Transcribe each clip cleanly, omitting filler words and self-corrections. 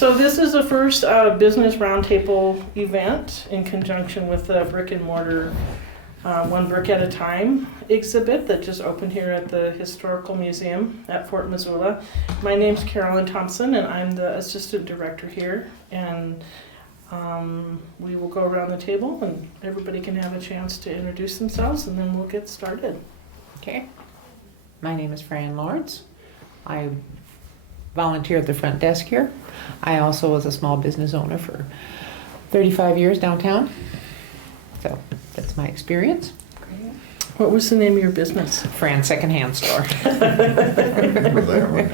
So this is the first business roundtable event in conjunction with the brick and mortar One Brick at a Time exhibit that just opened here at the Historical Museum at Fort Missoula. My name's Carolyn Thompson and I'm the assistant director here, and we will go around the table and everybody can have a chance to introduce themselves and then we'll get started. Okay. My name is Fran. I volunteer at the front desk here. I also was a small business owner for 35 years downtown. So that's my experience. What was the name of your business? Fran Secondhand Store. Remember that one.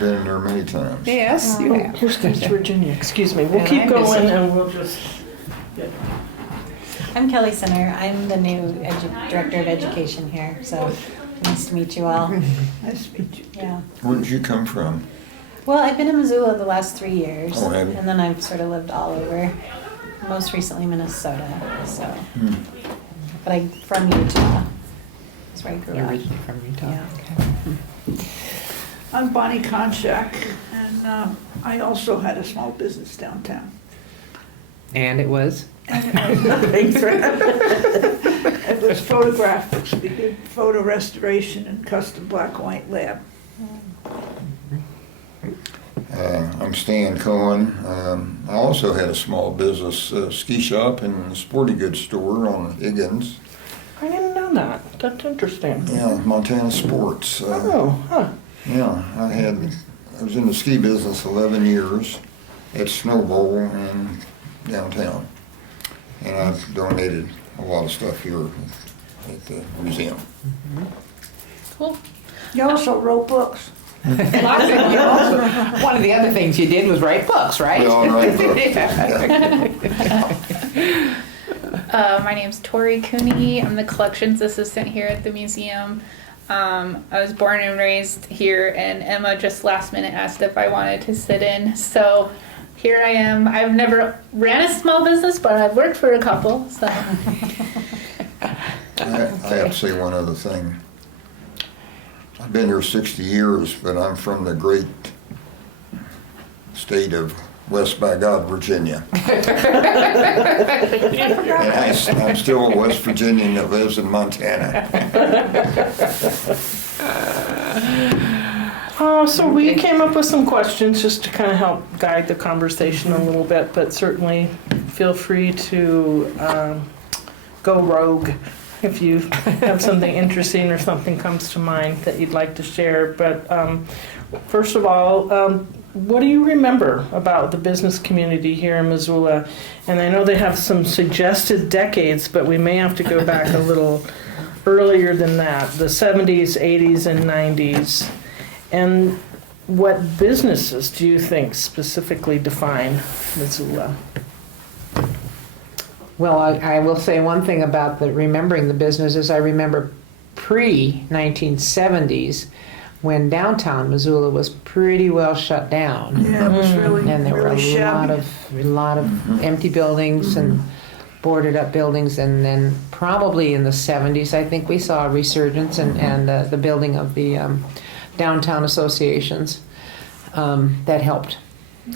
Been in there many times. Yes, you Oh, have. here comes Virginia. Excuse me. We'll And keep I'm going missing. and we'll just. Yeah. I'm Kelly Sinner. I'm the new Director of Education here, so nice to meet you all. Nice to meet you. Yeah. Where did you come from? Well, I've been in Missoula the last 3 years, Oh, have you? and then I've sort of lived all over, most recently Minnesota, so. But I'm from Utah. That's where I grew You're up. originally from Utah. Yeah. Okay. I'm Bonnie Konschak, and I also had a small business downtown. And it was? Thanks, Fran. It was photographics. We did photo restoration and custom black and white lab. I'm Stan Cohen. I also had a small business ski shop and sporting goods store on Higgins. I didn't know that. That's interesting. Yeah, Montana Sports. Oh, huh. Yeah, I was in the ski business 11 years at Snowbowl and downtown. And I've donated a lot of stuff here at the museum. Cool. You also wrote books. One of the other things you did was write books, right? We all write books. My name's Tori Cooney. I'm the collections assistant here at the museum. I was born and raised here, and Emma just last minute asked if I wanted to sit in. So here I am. I've never ran a small business, but I've worked for a couple. So I have to say one other thing. I've been here 60 years, but I'm from the great state of West by God, Virginia. And I'm still a West Virginian that lives in Montana. So we came up with some questions just to kind of help guide the conversation a little bit, but certainly feel free to go rogue if you have something interesting or something comes to mind that you'd like to share. But first of all, what do you remember about the business community here in Missoula? And I know they have some suggested decades, but we may have to go back a little earlier than that, the 70s, 80s, and 90s. And what businesses do you think specifically define Missoula? Well, I will say one thing about remembering the business is I remember pre-1970s when downtown Missoula was pretty well shut down. Yeah, it was really, And there were really a shabby. lot of empty buildings and boarded up buildings, and then probably in the 70s I think we saw a resurgence and the building of the downtown associations that helped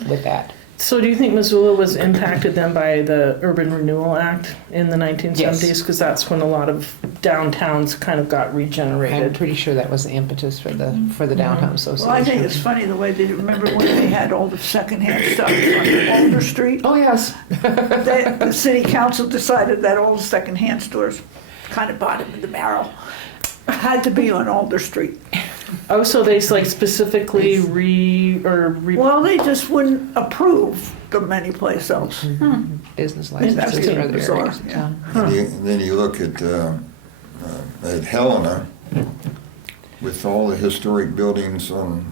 with that. So do you think Missoula was impacted then by the Urban Renewal Act in the 1970s? Because that's when a lot of downtowns kind of got I'm regenerated. pretty sure that was the impetus for the downtown association. Well, I think it's funny the way they remember when they had all the secondhand stuff on Alder Street. Oh yes. The city council decided that all the secondhand stores, kind of bottom of the barrel, had to be on Alder Street. Oh, so they like specifically Well, they just wouldn't approve them anyplace else. Business That's licenses for other bizarre, areas. yeah. And then you look at Helena with all the historic buildings on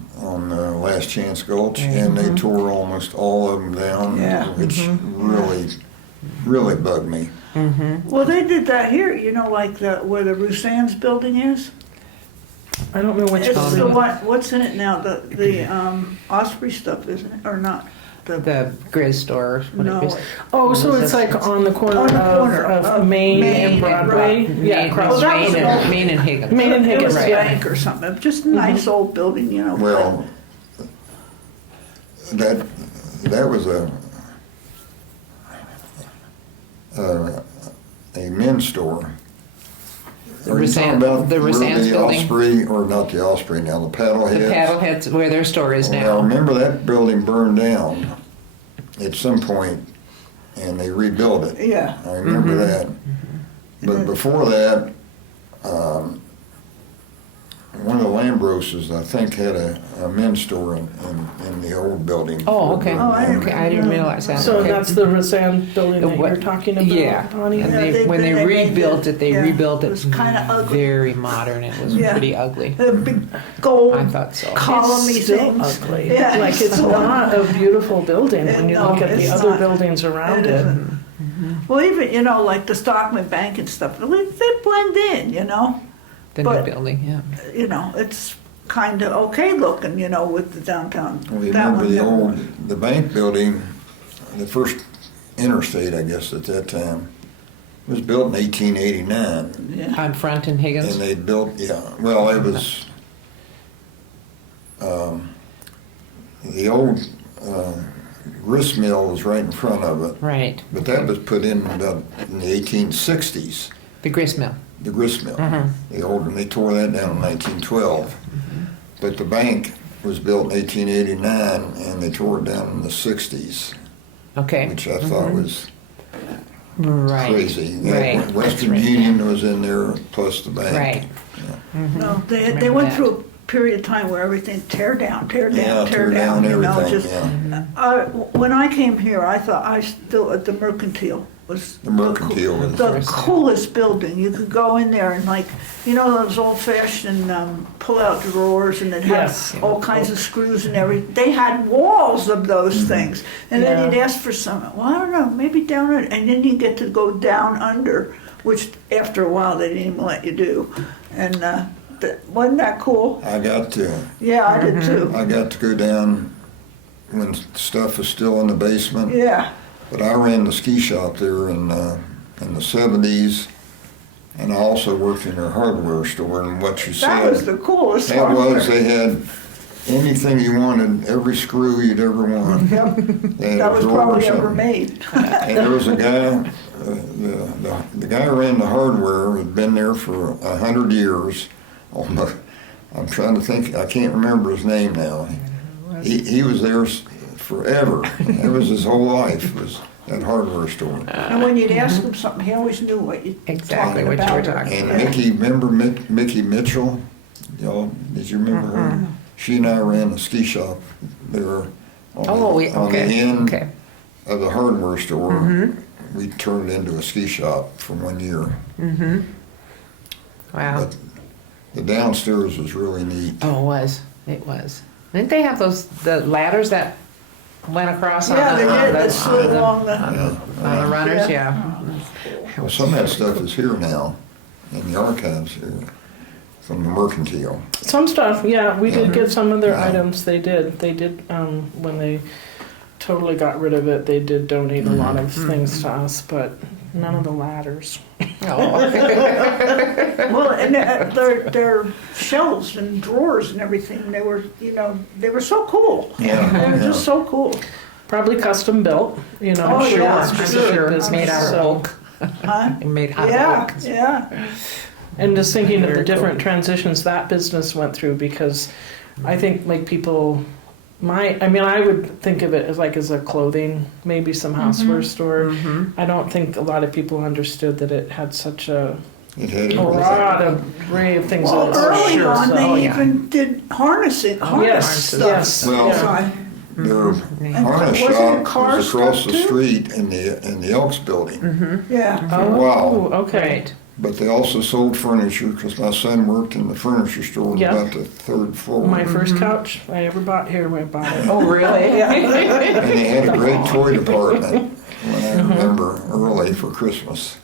Last Chance Gulch, and they tore almost all of them down, Yeah. which really bugged me. Well, they did that here, you know, like where the Roussan's building is. I don't know which It's the building. one, what's in it now? The Osprey stuff, isn't it, or not? The Grizz store. No, What Oh, so was it's this? like on the corner, On the corner of of Main Main and and Broadway? Main, Yeah, across that was Main, an old- and, Main and Higgins. Main and it Higgins, was a yeah. bank or something, just a nice old building, you know. Well, that was a men's store. The Are you Rasan- talking about the where Rasan's the building? Osprey, or not the Osprey now, the Paddleheads? The Paddleheads, where their store is Well, now. remember that building burned down at some point, and they rebuilt it. Yeah. I remember that. But before that, one of the Lambroses, I think, had a men's store in the old building. Oh, okay. Oh, I Okay, I didn't realize that. So Okay. that's the Rasan building The that what- you're talking about, Yeah, Bonnie? and Yeah, when they made rebuilt it, they yeah, rebuilt it it was kinda ugly. very modern. It was Yeah. pretty ugly. The big gold I thought so. columny It's still things. ugly. Yeah. Like, it's not a beautiful building when you No, look at the it's other not. buildings around It it. isn't. Well, even, you know, like the Stockman Bank and stuff, they blend in, you know? The new But- building, yeah. You know, it's kind of okay looking, you know, with the downtown. Well, you That remember one the never- the bank building, the first interstate, I guess, at that time, was built in 1889. Yeah. On Front and Higgins. And they built, yeah, well, it was, the old grist mill was right in front of it, Right, but that was put in about in the 1860s, the grist mill. the grist mill. Mhm. The old, and they tore that down in 1912. But the bank was built in 1889, and they tore it down in the 60s, Okay. which I thought was Right. crazy. Right. Western That's right. Union was in there, plus the bank. Right. No, they Remember went that. through a period of time where everything tear down, Yeah, tear down you know, everything, just. yeah. When I came here, I thought the Mercantile was. The Mercantile was- The coolest building. You could go in there and like, you know, those old fashioned, pull-out drawers, and it had Yes. all kinds of screws and everything. They had walls of those things. And then Yeah. you'd ask for some, well, I don't know, maybe down under, and then you get to go down under, which after a while they didn't even let you do. And, wasn't that cool? I got to Yeah, I did too. I got to go down when stuff was still in the basement. Yeah, But I ran the ski shop there in the 70s, and I also worked in their hardware store. And what you that was said, the coolest that was hardware. they had anything you wanted, every screw you'd ever want. Yep, They had that a was drawer or probably ever something. made. And there was a guy, the guy who ran the hardware had been there for 100 years. Almost. I'm trying to think, I can't remember his name now. He was there forever. That was his whole life, was that hardware store. And when you'd ask him something, he always knew what you Exactly talking what you were about. talking And about. Mickey, remember Mickey Mitchell? Y'all, did you remember her? She and I ran a ski shop there on Oh, the, on the okay, end okay. of the hardware store. We turned it into a ski shop for 1 year. Wow. But the downstairs was really neat. Oh, it was. It was. Didn't they have the ladders that went across on Yeah, the, they on did, the, they slid on the, along the, on the runners? Yeah. Well, some of that stuff is here now, in the archives here, from the Mercantile. Some stuff, yeah, we did get some of their Yeah. items, they did, when they totally got rid of it, they did donate a lot of things to us, but none of the ladders. Oh. well, and their shelves and drawers and everything, they were, you know, they were so cool. Yeah, They were yeah. just so cool. Probably custom built, you know. Oh, sure, yeah, it's I'm specific sure. business, Made out of so- oak. Huh? Made out Yeah, of oak. yeah. And just thinking of the Very different transitions that business went through, because I think like people, I would think of it as a clothing, maybe some houseware store. I don't think a lot of people understood that it had such a It had lot everything. of array of things. Well, that it's early sure, on, so- they yeah. even did harness Yes, stuff. yes. Well, yeah. Their harness wasn't it shop car was across stuff, the too? street in the Elks building. Yeah. Oh, Wow. okay. Right. But they also sold furniture, because my son worked in the furniture store Yeah. about the third floor. My first couch I ever bought here, I bought it. Oh, really? And they had a great toy department, when I remember, early for Christmas.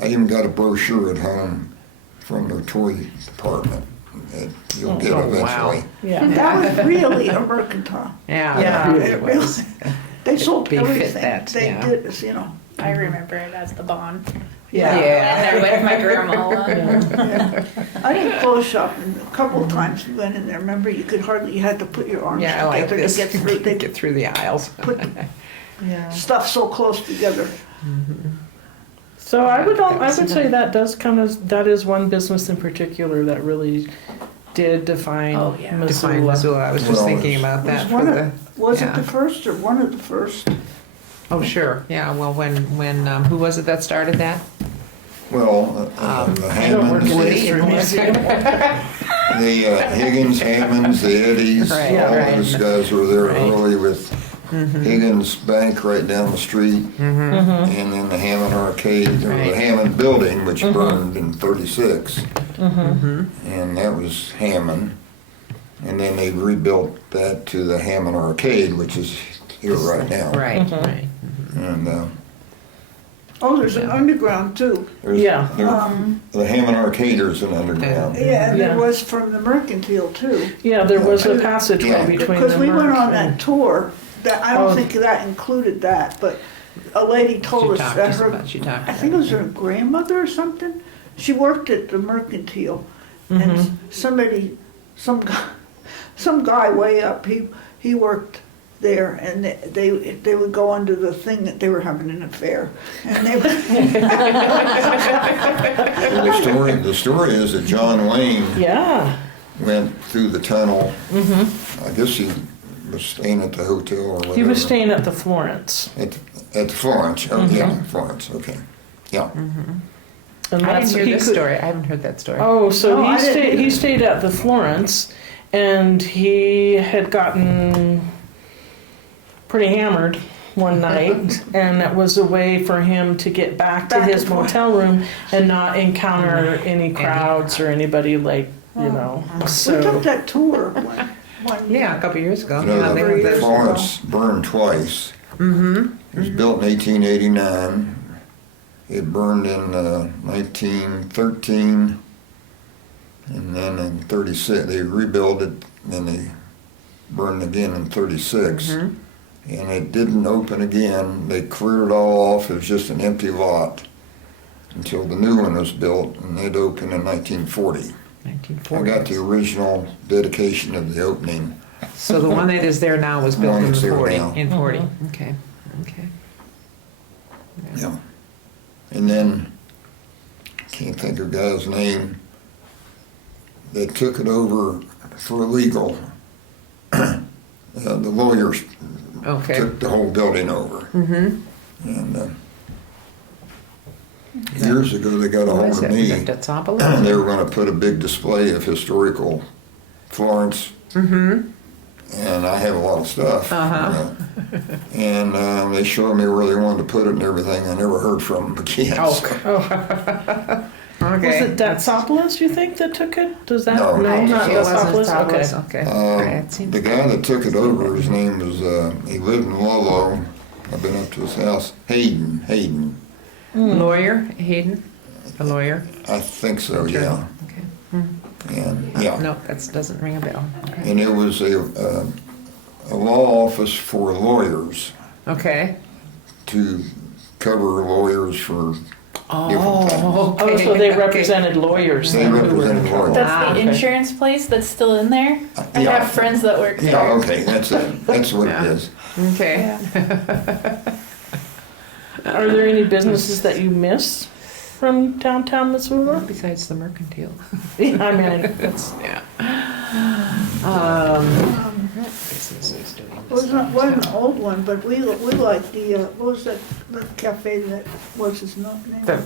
I even got a brochure at home from their toy department. It you'll get Oh, wow. eventually. Yeah. That was really a mercantile. Yeah, Yeah. it really It really- was. They sold Big fit everything. that, They yeah. did, you know. I remember it as the Bond. Yeah. And there with my grandma. Yeah. I did clothes shopping a couple of times. We went in there. Remember, you had to put your arms Yeah, I like together this. to get through. They Get through the aisles. put Yeah. stuff so close together. So I would was say that is one business in particular that really did define Oh, yeah. Missoula. Define Missoula. I was just Well, thinking it's- about that Was for one the. of, was yeah. it the first or one of the first? Oh, sure. Yeah. Well, when who was it that started that? Well, the I don't work Hammonds, in the the history museum. Higgins, Hammonds, the Eddies, Right, all right. those guys were there Right. early with Higgins Bank right down the street. Mm-hmm. And then the Hammond Arcade, or the Right. Hammond Building, which burned in 36. Mm-hmm. And that was Hammond. And then they rebuilt that to the Hammond Arcade, which is here right now. Right. Right. And Oh, there's an underground too. there's, Yeah. the Hammond Arcade is an underground. Yeah, and Yeah. there was from the Mercantile too. Yeah, there was a passageway Yeah. between Because the we went Merc on and- that tour, that, I don't Oh. think that included that, but a lady told us that her, She talked I think it was her grandmother or something. She worked at the Mercantile, Mm-hmm. and some guy way up, he worked there, and they would go under the thing that they were having an affair, and they would. Well, the story is that John Wayne Yeah. went through the tunnel. I guess he was staying at the hotel or whatever. He was staying at the Florence. At the Florence. Oh, yeah, Florence. Okay. Yeah. And I that's didn't hear he this could- story. I haven't heard that story. Oh, so Oh, I didn't he either. stayed at the Florence, and he had gotten pretty hammered one night, and that was a way for him to get back to Back his and forth. motel room and not encounter any crowds or anybody like, you know. We took So that tour one year. Yeah, a couple years ago. You know, Yeah, they had the that. Florence burned twice. Mm-hmm. It was built in 1889. It burned in 1913, and then in 36 they rebuilt it. And then they burned again in 36, and it didn't open again. They cleared it all off. It was just an empty lot until the new one was built, and it opened in 1940. I 1940. got the original dedication of the opening. So the one that is there now was built One in that's there 40. now. In 40. Okay. Okay. Yeah. And then, can't think of the guy's name, they took it over for legal. The lawyers Okay. took the whole building over. Mm-hmm. And years ago, they got a hold of me. That's They were going to put a big display of historical Florence. Mm-hmm. And I have a lot of stuff. Uh-huh. And they showed me where they wanted to put it and everything. I never heard from them again. Oh. So, Okay. was it Datsopoulos, you think, that took it? Does that No. no, not It wasn't Datsopoulos? Stavros. Okay. Okay. It seemed- the guy that took it over, his name was, he lived in Lolo. I've been up to his house. Hayden. Lawyer, Hayden? A lawyer? I think so, yeah. Okay. And, yeah. No, that doesn't ring a bell. Okay. And it was a law office for lawyers Okay. to cover lawyers for different things. Oh, okay. Oh, so they Okay. represented lawyers. They then who were in represented trouble. lawyers. That's Ah, the okay. insurance place that's still in there. I Yeah. have friends that work there. Yeah, okay, that's it. That's what Yeah. it is. Okay. Are there any businesses that you miss from downtown Missoula? Besides the mercantile. I mean, it's, Yeah. Businesses doing It wasn't an old one, but we liked the, what was that, the cafe that, what's his name? the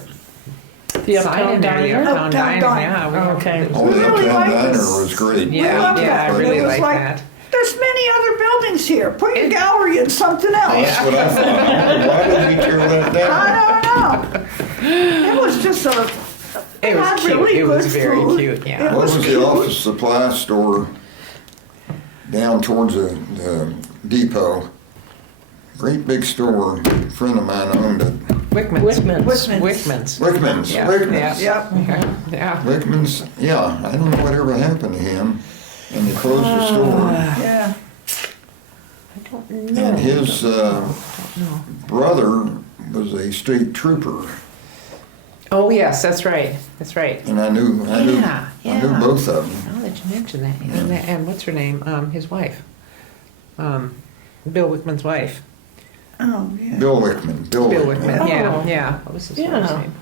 Sign Uptown in there, the Diner. Uptown Uptown Diner, Diner. yeah. Oh, okay. Oh, the really Uptown like Diner this. was great. Yeah, loved yeah, that, I but really it was like like- that. There's many other buildings here. Put your gallery in something else. That's what I thought. Why did we tear that down? I don't know. It was just a. It was had cute. really It was good very food. cute, yeah. It What was was the cute. office supply store down towards the depot? great big store. A friend of mine owned it. Wickman's. Wickman's. Wickman's. Wickman's. Yeah. Wickman's. Yep. Yeah. Wickman's. Yeah, I don't know whatever happened to him, and they closed the store. Yeah. I don't know. And his No. brother was a state trooper, Oh, yes, that's right. That's right. and I knew Yeah, I knew yeah. both of them. Now that you mention that, and what's her name? His wife. Bill Wickman's wife. Oh, yeah. Bill Wickman. Bill Wickman. Oh. Yeah, yeah. What was his Yeah. wife's name?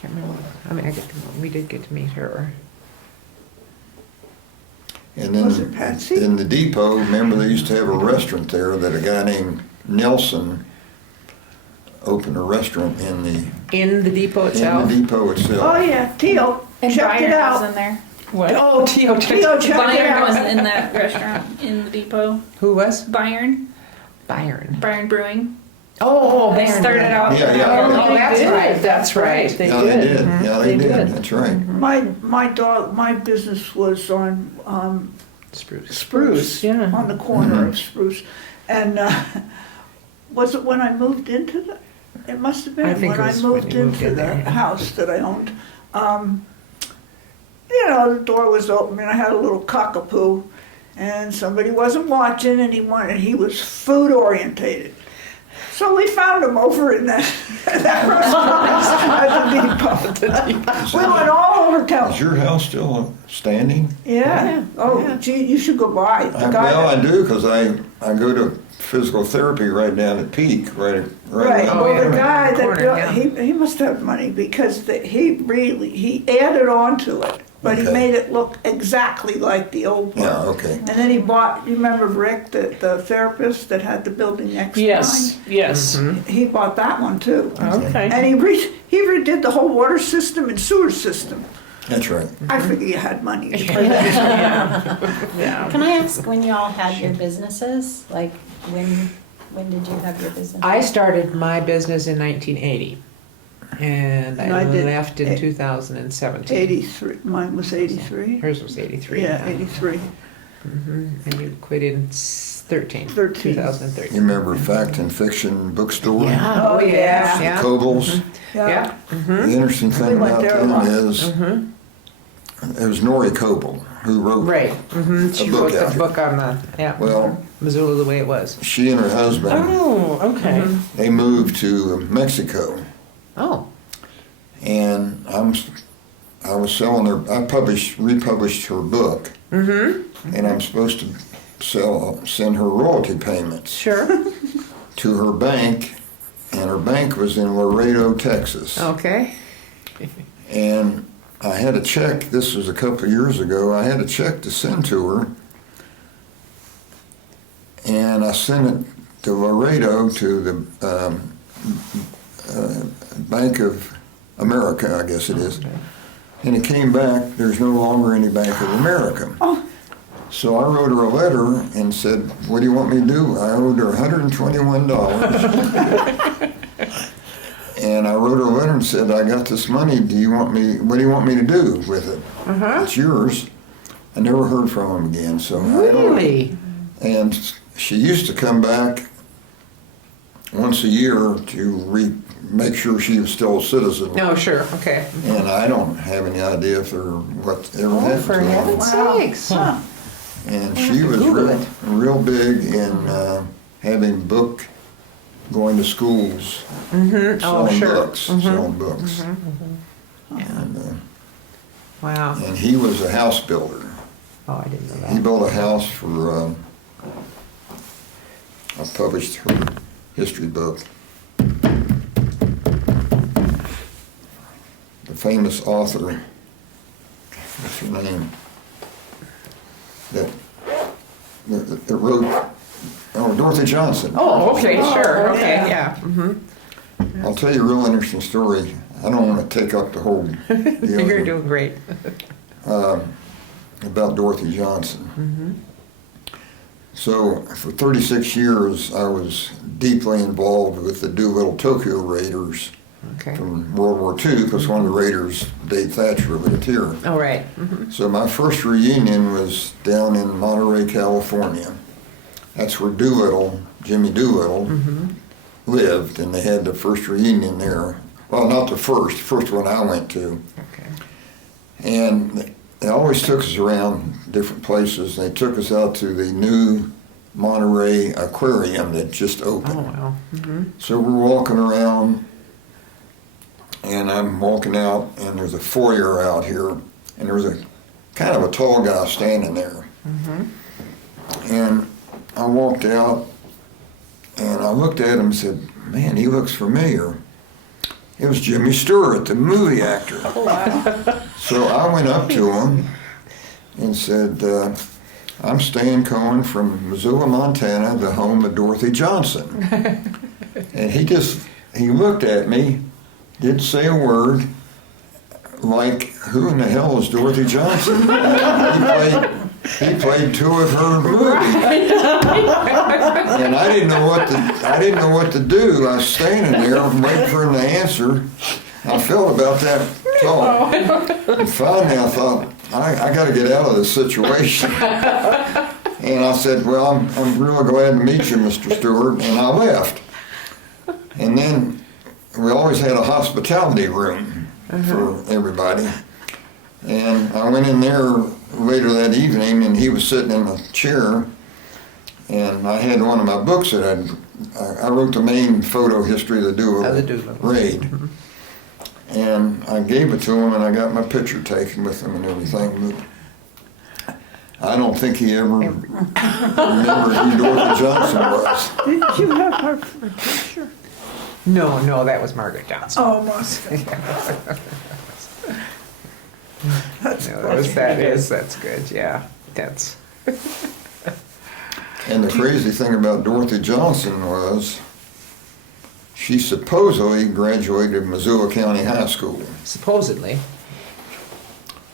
Can't remember. I mean, we did get to meet her. And then Was it Patsy? in the depot, remember they used to have a restaurant there that a guy named Nelson opened a restaurant in the Depot itself. depot itself. Oh, yeah, Teal, And check it Byron was out. in there. What? Oh, Tio. Teal, check it Byron was out. in that restaurant in the depot. Who was? Byron Byron. Brewing. Oh, They Byron. started out. Yeah, yeah. Oh, that's did. right. That's right. They Yeah, did. they did. Yeah, they They did. did. That's right. My business was on Spruce. Spruce, yeah. on the corner of Spruce. And was it when I moved into the, it must have I been think when it I was when moved you moved into in the there, yeah. house that I owned. You know, the door was open and I had a little cockapoo and somebody wasn't watching and he was food orientated. So we found him over in that restaurant at the depot. We went all over town. Is your house still standing? Yeah. Oh, Yeah. gee, you should go by. The guy. Well, I do because I go to physical therapy right down at Peak, right Right. Oh, Well, yeah. the guy that Corner, built, yeah. he must have money because he added on to it, but he Okay. made it look exactly like the old one. Yeah, okay. And then he bought. You remember Rick, the therapist that had the building next to Yes, yes. mine? He bought that one too. Okay. And he redid the whole water system and sewer system. That's right. I figure you had money. Yeah. Can I ask when you all had your businesses? Like when did you have your business? I started my business in 1980, and And I I did left in eight- 2017. 83. Mine was 83. Hers was 83. Yeah, 83. And you quit in 13. 13. 2013. You remember Fact and Fiction Bookstore? Yeah. Oh, yeah. Yeah. Cobles? Yeah. The interesting We thing went about there a them lot. is, it was Nori Coble who wrote. Right. She book wrote the out. book on the Well, Missoula the way it was. she and her husband, Oh, okay. they moved to Mexico, Oh. and I was selling her. I republished her book, and I'm supposed to send her royalty payments Sure. to her bank, and her bank was in Laredo, Texas. Okay. And I had a check, this was a couple of years ago, I had a check to send to her. And I sent it to Laredo to the Bank of America, I guess it is. And it came back, there's no longer any Bank of America. Oh. So I wrote her a letter and said, what do you want me to do? I owed her $121. And I wrote her a letter and said, I got this money, what do you want me to do with it? It's yours. I never heard from him again, so I don't. Really? And she used to come back once a year to make sure she was still a citizen. No, sure. Okay. And I don't have any idea whatever Oh, happened for to her. heaven's sakes. Huh. And I'll she have to was Google it. real big in going to schools, Oh, selling sure. books, selling books. Wow. And he was a house builder. Oh, I didn't know He that. built a house for, I published her history book. The famous author, what's her name? That wrote, Dorothy Johnson. Oh, okay, sure. Okay, yeah. yeah. I'll tell you a real interesting story. I don't want to take up the whole deal You're here, doing great. about Dorothy Johnson. So for 36 years, I was deeply involved with the Doolittle Tokyo Raiders Okay. from World War II, because one of the raiders, Dave Thatcher, lived here. All right. So my first reunion was down in Monterey, California. That's where Doolittle Jimmy Doolittle lived, and they had the first reunion there. Well, not the first one I went to. Okay. And they always took us around different places. They took us out to the new Monterey Aquarium that just opened. Oh, wow. Mm-hmm. So we're walking around, and I'm walking out, and there's a foyer out here, and there's a kind of a tall guy standing there. And I walked out, and I looked at him and said, man, he looks familiar. It was Jimmy Stewart, the movie actor. Oh, wow. So I went up to him and said, I'm Stan Cohen from Missoula, Montana, the home of Dorothy Johnson. And he looked at me, didn't say a word, like, who in the hell is Dorothy Johnson? He played two of her movies. And I didn't know what to do. I was standing there waiting for him to answer. I felt about that thought. And finally I thought, I got to get out of this situation. And I said, well, I'm really glad to meet you, Mr. Stewart. And I left. And then we always had a hospitality room for everybody. And I went in there later that evening, and he was sitting in a chair, and I had one of my books that I wrote the main photo history of the Doolittle raid. And I gave it to him, and I got my picture taken with him and everything. But I don't think he ever remembered who Dorothy Johnson was. Didn't you have her picture? No, that was Margaret Johnson. Oh, must have. That's That's good, yeah. That's. And the crazy thing about Dorothy Johnson was she supposedly graduated Missoula County High School. Supposedly.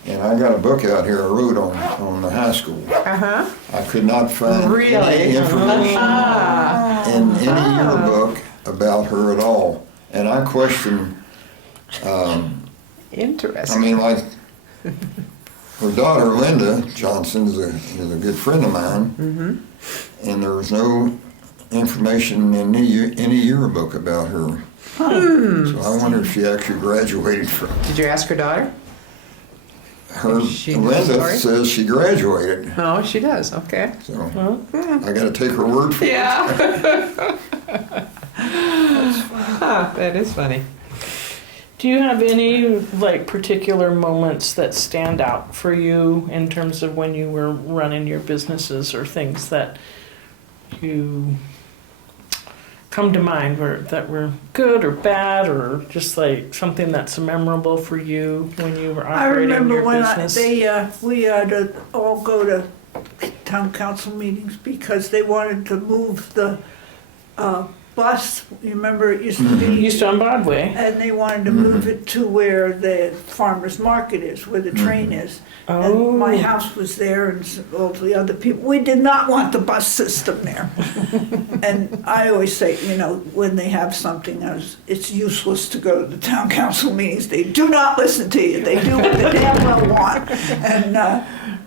And I got a book out here I wrote on the high school. Uh-huh. I could not find any information in any yearbook about her at all. And I question, Interesting. I mean, like, her daughter Linda Johnson is a good friend of mine, and there was no information in any yearbook about her. So I wonder if she actually graduated from. Did you ask her daughter? She knows the Linda story? says she graduated, Oh, she does, okay. so I got to take her word for it. Yeah. That is funny. Do you have any like particular moments that stand out for you in terms of when you were running your businesses, or things that you come to mind that were good or bad, or just like something that's memorable for you when you were I operating remember your when business? we had to all go to town council meetings because they wanted to move the bus. You remember it used to be, Used on Broadway. and they wanted to move it to where the farmer's market is, where the train is. Oh. And my house was there, and all the other people. We did not want the bus system there. And I always say, when they have something, it's useless to go to the town council meetings. They do not listen to you. They do what they damn well want. And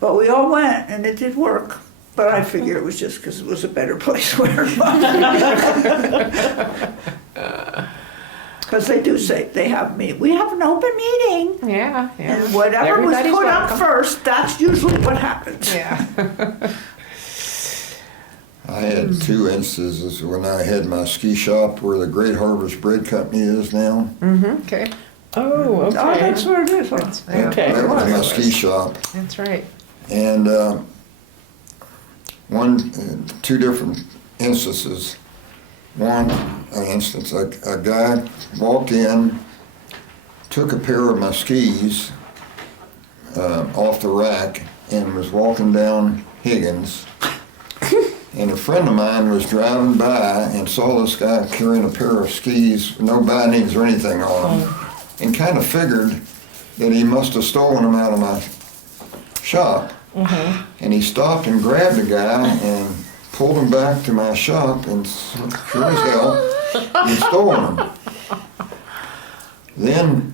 but we all went, and it did work. But I figure it was just because it was a better place where it was. Because they do say we have an open meeting. Yeah. And whatever Everybody's was put up welcome. first, that's usually what happens. Yeah. I had two instances when I had my ski shop where the Great Harvest Bread Company is now. Okay. Oh, okay. Oh, that's where it is. Yeah, Okay. that was my ski shop. That's right. And two different instances. One instance, a guy walked in, took a pair of my skis off the rack, and was walking down Higgins. And a friend of mine was driving by and saw this guy carrying a pair of skis, no bindings or anything on them, and kind of figured that he must have stolen them out of my shop. And he stopped and grabbed the guy and pulled him back to my shop, and sure as hell, he stole them. Then,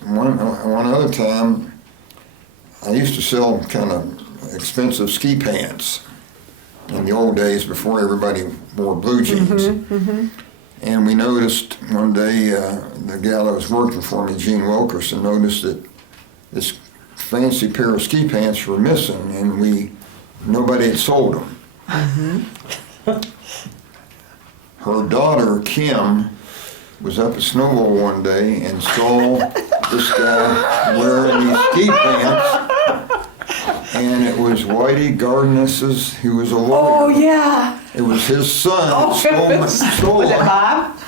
one other time, I used to sell kind of expensive ski pants. in the old days before everybody wore blue jeans. And we noticed one day, the gal that was working for me, Jean Wilkerson, noticed that this fancy pair of ski pants were missing, and nobody had sold them. Her daughter, Kim, was up at Snowball one day and saw this guy wearing these ski pants, and it was Whitey Gardenus's, who was a lawyer. Oh, yeah. It was his son Oh, that stole Was it it. Bob?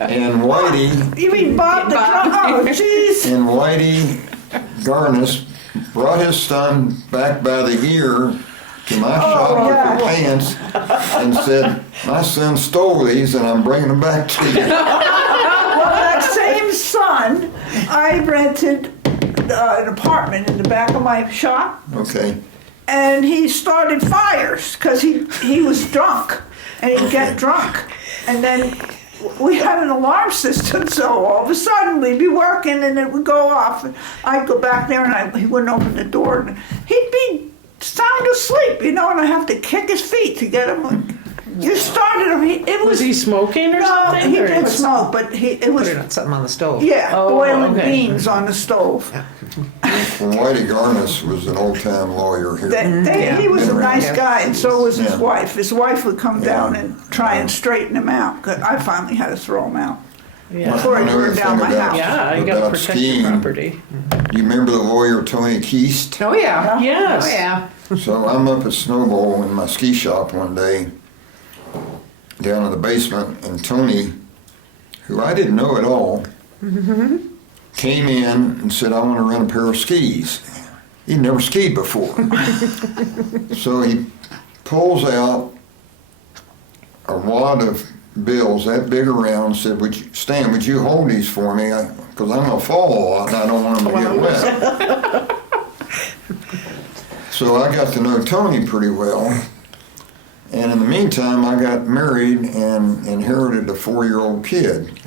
And Whitey, You mean Bob the truck? Oh, jeez. and Whitey Garnus brought his son back by the ear to my shop with the pants and said, "My son stole these and I'm bringing them back to you." Well, that same son, I rented an apartment in the back of my shop, Okay. and he started fires because he was drunk, and he'd get drunk. And then we had an alarm system, so all of a sudden we'd be working and it would go off. And I'd go back there and he wouldn't open the door, and he'd be sound asleep, and I'd have to kick his feet to get him. You started him. It Was he smoking or no, something? he or- did smoke, but it was Put it on something on the stove. yeah, Oh, boiling okay. beans on the stove. Well, Whitey Garnus was an old-time lawyer here. He was a Yeah. nice guy, and so was his Yeah. wife. His wife would come down Yeah. and try and straighten him out. 'Cause I finally had to throw him out Yeah. before he Another burned down thing my about- house. Yeah, you gotta About protect skiing. your property. You remember the lawyer Tony Keast? Oh, yeah. Yes. Oh, yeah. So I'm up at Snowball in my ski shop one day, down in the basement, and Tony, who I didn't know at all, came in and said, "I want to rent a pair of skis." He'd never skied before. So he pulls out a wad of bills that big around, and said, Stan, would you hold these for me? Because I'm going to fall a lot and I don't want them to get wet. So I got to know Tony pretty well. And in the meantime, I got married and inherited a 4-year-old kid,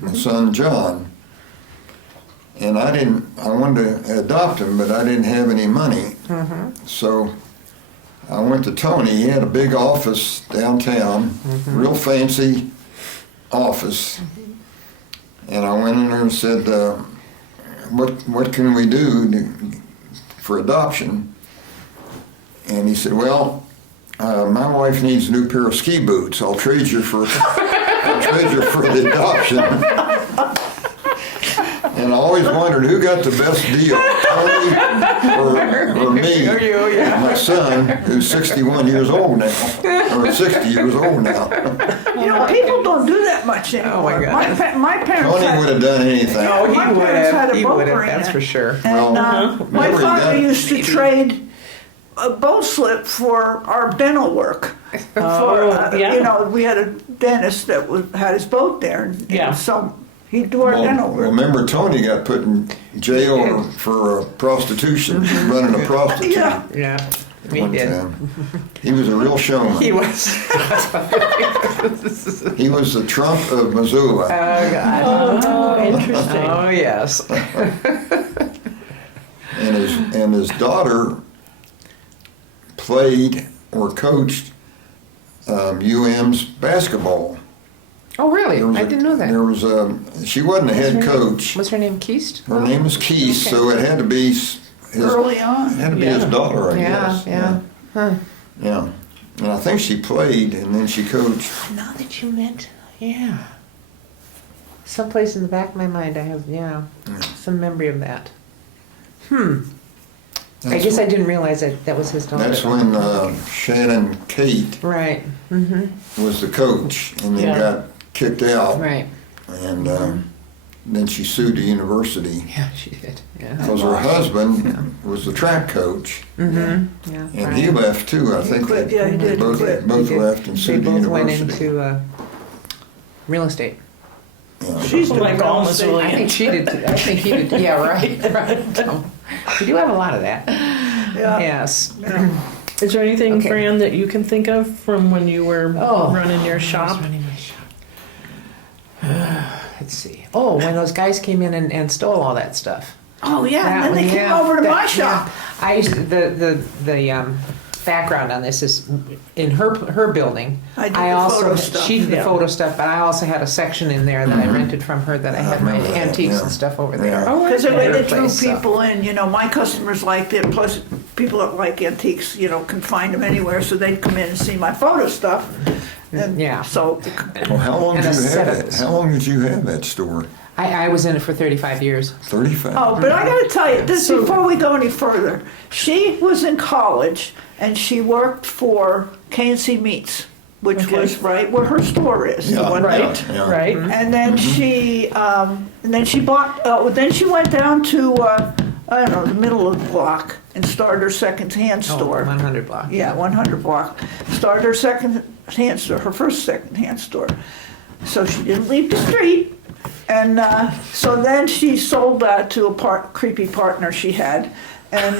my son John. And I wanted to adopt him, but I didn't have any money. So I went to Tony. He had a big office downtown, real fancy office. And I went in there and said, what can we do for adoption? And he said, "Well, my wife needs a new pair of ski boots. I'll trade you for the adoption." And I always wondered who got the best deal, Tony or me. My son, who's 61 years old now, or 60 years old now. You know, people don't do that much anymore. Oh, my God. My parents Tony had, would have done anything. Oh, he My would parents had have. a He boat would have, marina. that's for sure. and my Remember father that? used to trade a boat slip for our dental work. yeah. You know, we had a dentist that had his boat there, and Yeah. so he'd do our dental Well, work. remember Tony got put in jail for prostitution, running a prostitute. Yeah. Yeah. He one did. time. He was a real showman. He was. He was the Trump of Missoula. Oh, God. Oh, interesting. Oh, yes. And his daughter played or coached UM's basketball. Oh, really? There was I didn't know that. There was she wasn't a head coach. What's her name? Keist? Her name was Keith, so it had to be his Early on. his daughter, I Yeah, guess. yeah. Huh. Yeah. And I think she played and then she coached. Now that you meant, yeah. Someplace in the back of my mind, I have, some memory of that. I That's guess I when- didn't realize that was his daughter. That's when Shannon Kate Right. was the coach and then Yeah. got kicked out. Right. And then she sued the university Yeah, she did. Yeah. because her husband was the track coach. Yeah. And he left too. I think quit. they, Yeah, he they did both, quit. both He did. left and They sued the both went university. into real estate. Yeah. She's doing Like real all estate. I think she did. I think he did. Yeah, right. Right. So, we do have a lot of that. Yeah. Yes. Is there anything, Okay. Fran, that you can think of from when you were running your I was shop? running my shop. Let's see. Oh, when those guys came in and stole all that stuff. Oh, yeah, That and then they one, came yeah, over to that- my shop. yeah. I used to, the background on this is in her building. I did the photo stuff, She did the yeah. photo stuff, but I also had a section in there that I rented from her that I had my remember that, antiques yeah. and stuff over there. Yeah. Oh, Because okay. it drew Place, so. people in, you know, my customers liked it, plus people that like antiques, you know, can find them anywhere, so they'd come in and see my photo stuff. And Yeah. so, Well, how long And did a you set have of- that? How long did you have that store? I was in it for 35 years. 35? oh, but I gotta tell you, this So- before we go any further, she was in college and she worked for K&C Meats, which Okay. was right where her store is. the Yeah. one Right, Yeah. right. And then she bought. Then she went down to I don't know, the middle of the block and started her second-hand store. 100 block. Yeah, 100 block. Started her second-hand store, her first second-hand store. So she didn't leave the street. And so then she sold that to a creepy partner she had. And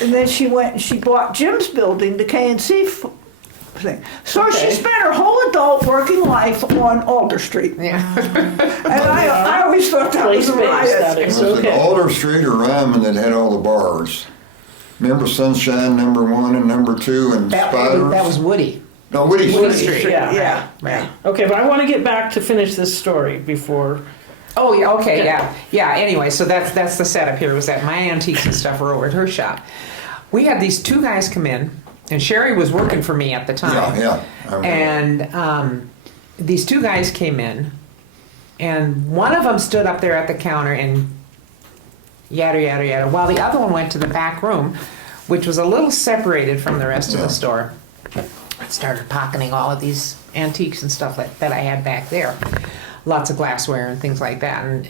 and then she went and she bought Jim's building, the K&C thing. So Okay. she spent her whole adult working life on Alder Street. Yeah. And I always thought that was a Place-based, that riot. is. Was it Okay. Alder Street or Ryman that had all the bars? Remember Sunshine number 1 and number 2 and Spiders? That was Woody. No, Woody Woody Street. Street. Yeah. Right. Okay, but I want to get back to finish this story before. Oh, yeah, okay, Yeah. yeah. Anyway, so that's the setup here, was that my antiques and stuff were over at her shop. We had these two guys come in, and Sherry was working for me at the time. Yeah. I remember. And these two guys came in, and one of them stood up there at the counter and yada, yada, yada, while the other one went to the back room, which was a little separated from the rest of Yeah. the store. Started pocketing all of these antiques and stuff that I had back there. Lots of glassware and things like that. And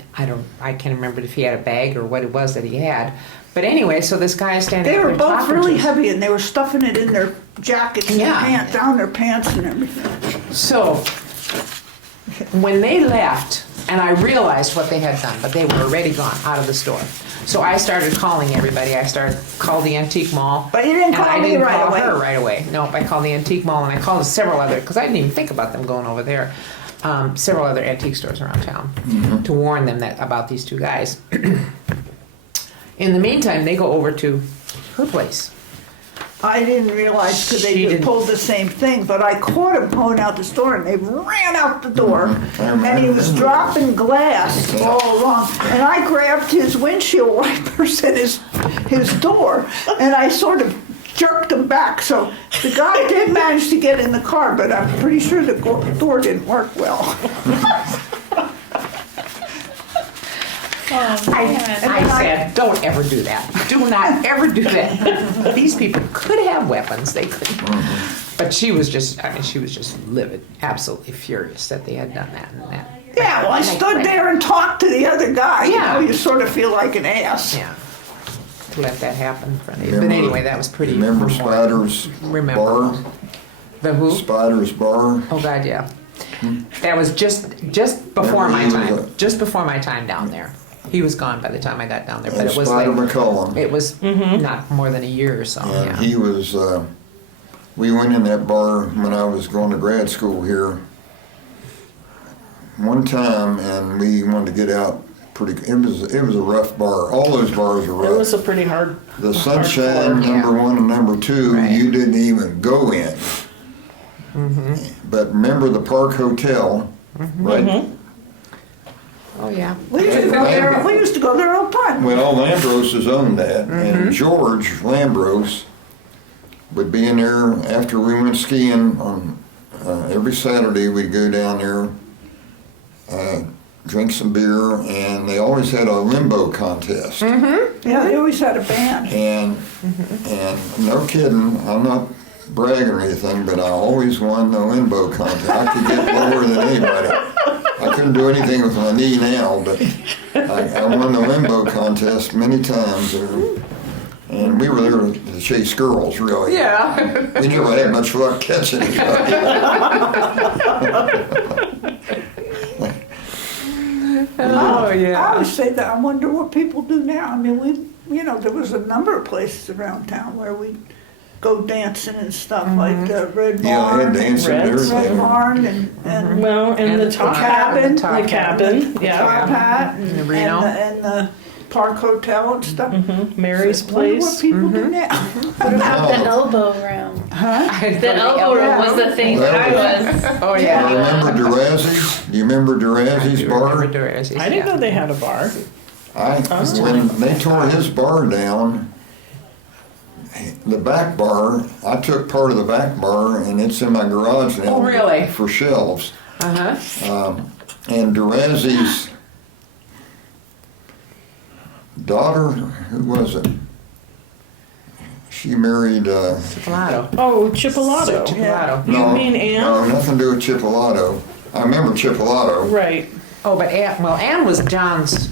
I can't remember if he had a bag or what it was that he had. But anyway, so this guy is standing They up were there both talking really to us. heavy and they were stuffing it in their jackets and Yeah. pants, down their pants and everything. So when they left, and I realized what they had done, but they were already gone out of the store. So I started calling everybody. I called the antique mall. But you didn't and call I me didn't right call away. her right away. Nope, I called the antique mall and I called several other, because I didn't even think about them going over there. Several other antique stores around town to warn them about these two guys. In the meantime, they go over to her place. I didn't realize because She they didn't- pulled the same thing, but I caught him pulling out the store and they ran out the door and he was dropping glass all along. And I grabbed his windshield wipers at his door and I sort of jerked him back. So the guy did manage to get in the car, but I'm pretty sure the door didn't work well. I said, don't ever do that. Do not ever do that. These people could have weapons. They could. But she was just livid, absolutely furious that they had done that and that. Yeah, well, I stood there and talked to the other guy. Yeah. You know, you sort of feel like an ass. Yeah. To let that happen in front of you. But Remember- anyway, that was pretty. Remember memorable. Spider's Remember. Bar? The who? Spider's Bar? Oh God, yeah. That was just before my Remember he was time. Just before my time down there. He was gone by the time I got down there, but And it was Spider like McCullum. it was not more than a year or so. And Yeah. he was, we went in that bar when I was going to grad school here one time and we wanted to get out it was a rough bar. All those bars are It was rough. a pretty hard. The Sunshine Yeah. number 1 and number 2, Right. you didn't even go in. But remember the Park Hotel, right? Oh yeah. We used to go there all the time. Well, Lambros has owned that, and George Lambros would be in there after we went skiing on every Saturday. We'd go down there, drink some beer, and they always had a limbo contest. Yeah, they always had a band. And no kidding, I'm not bragging or anything, but I always won the limbo contest. I could get lower than anybody. I couldn't do anything with my knee now, but I won the limbo contest many times. And we were there to chase girls, really. Yeah. We never had much luck catching anybody. Oh I yeah. always say that. I wonder what people do now. I mean, there was a number of places around town where we go dancing and stuff, like Red Yeah, I had Barn, dancing and Reds. Red everything. Barn, and Well, and And the the top cabin, the cabin, Top yeah. Hat, And the Reno. and the Park Hotel and stuff. Mary's Wonder what Place. people do now. What about the elbow room? Huh? The elbow room was the thing that I was. Oh, Do you yeah. remember Durazzi's? Do you remember Durazzi's bar? I didn't know they had a bar. When they tore his bar down, the back bar, I took part of the back bar and it's in my garage now. Oh, really? For shelves. Uh-huh. And Durazzi's daughter, who was it? She married, Chipolato. Oh, Chipolato. Chipolato. You mean Ann? No, nothing to do with Chipolato. I remember Chipolato. Right. Oh, but Ann was John's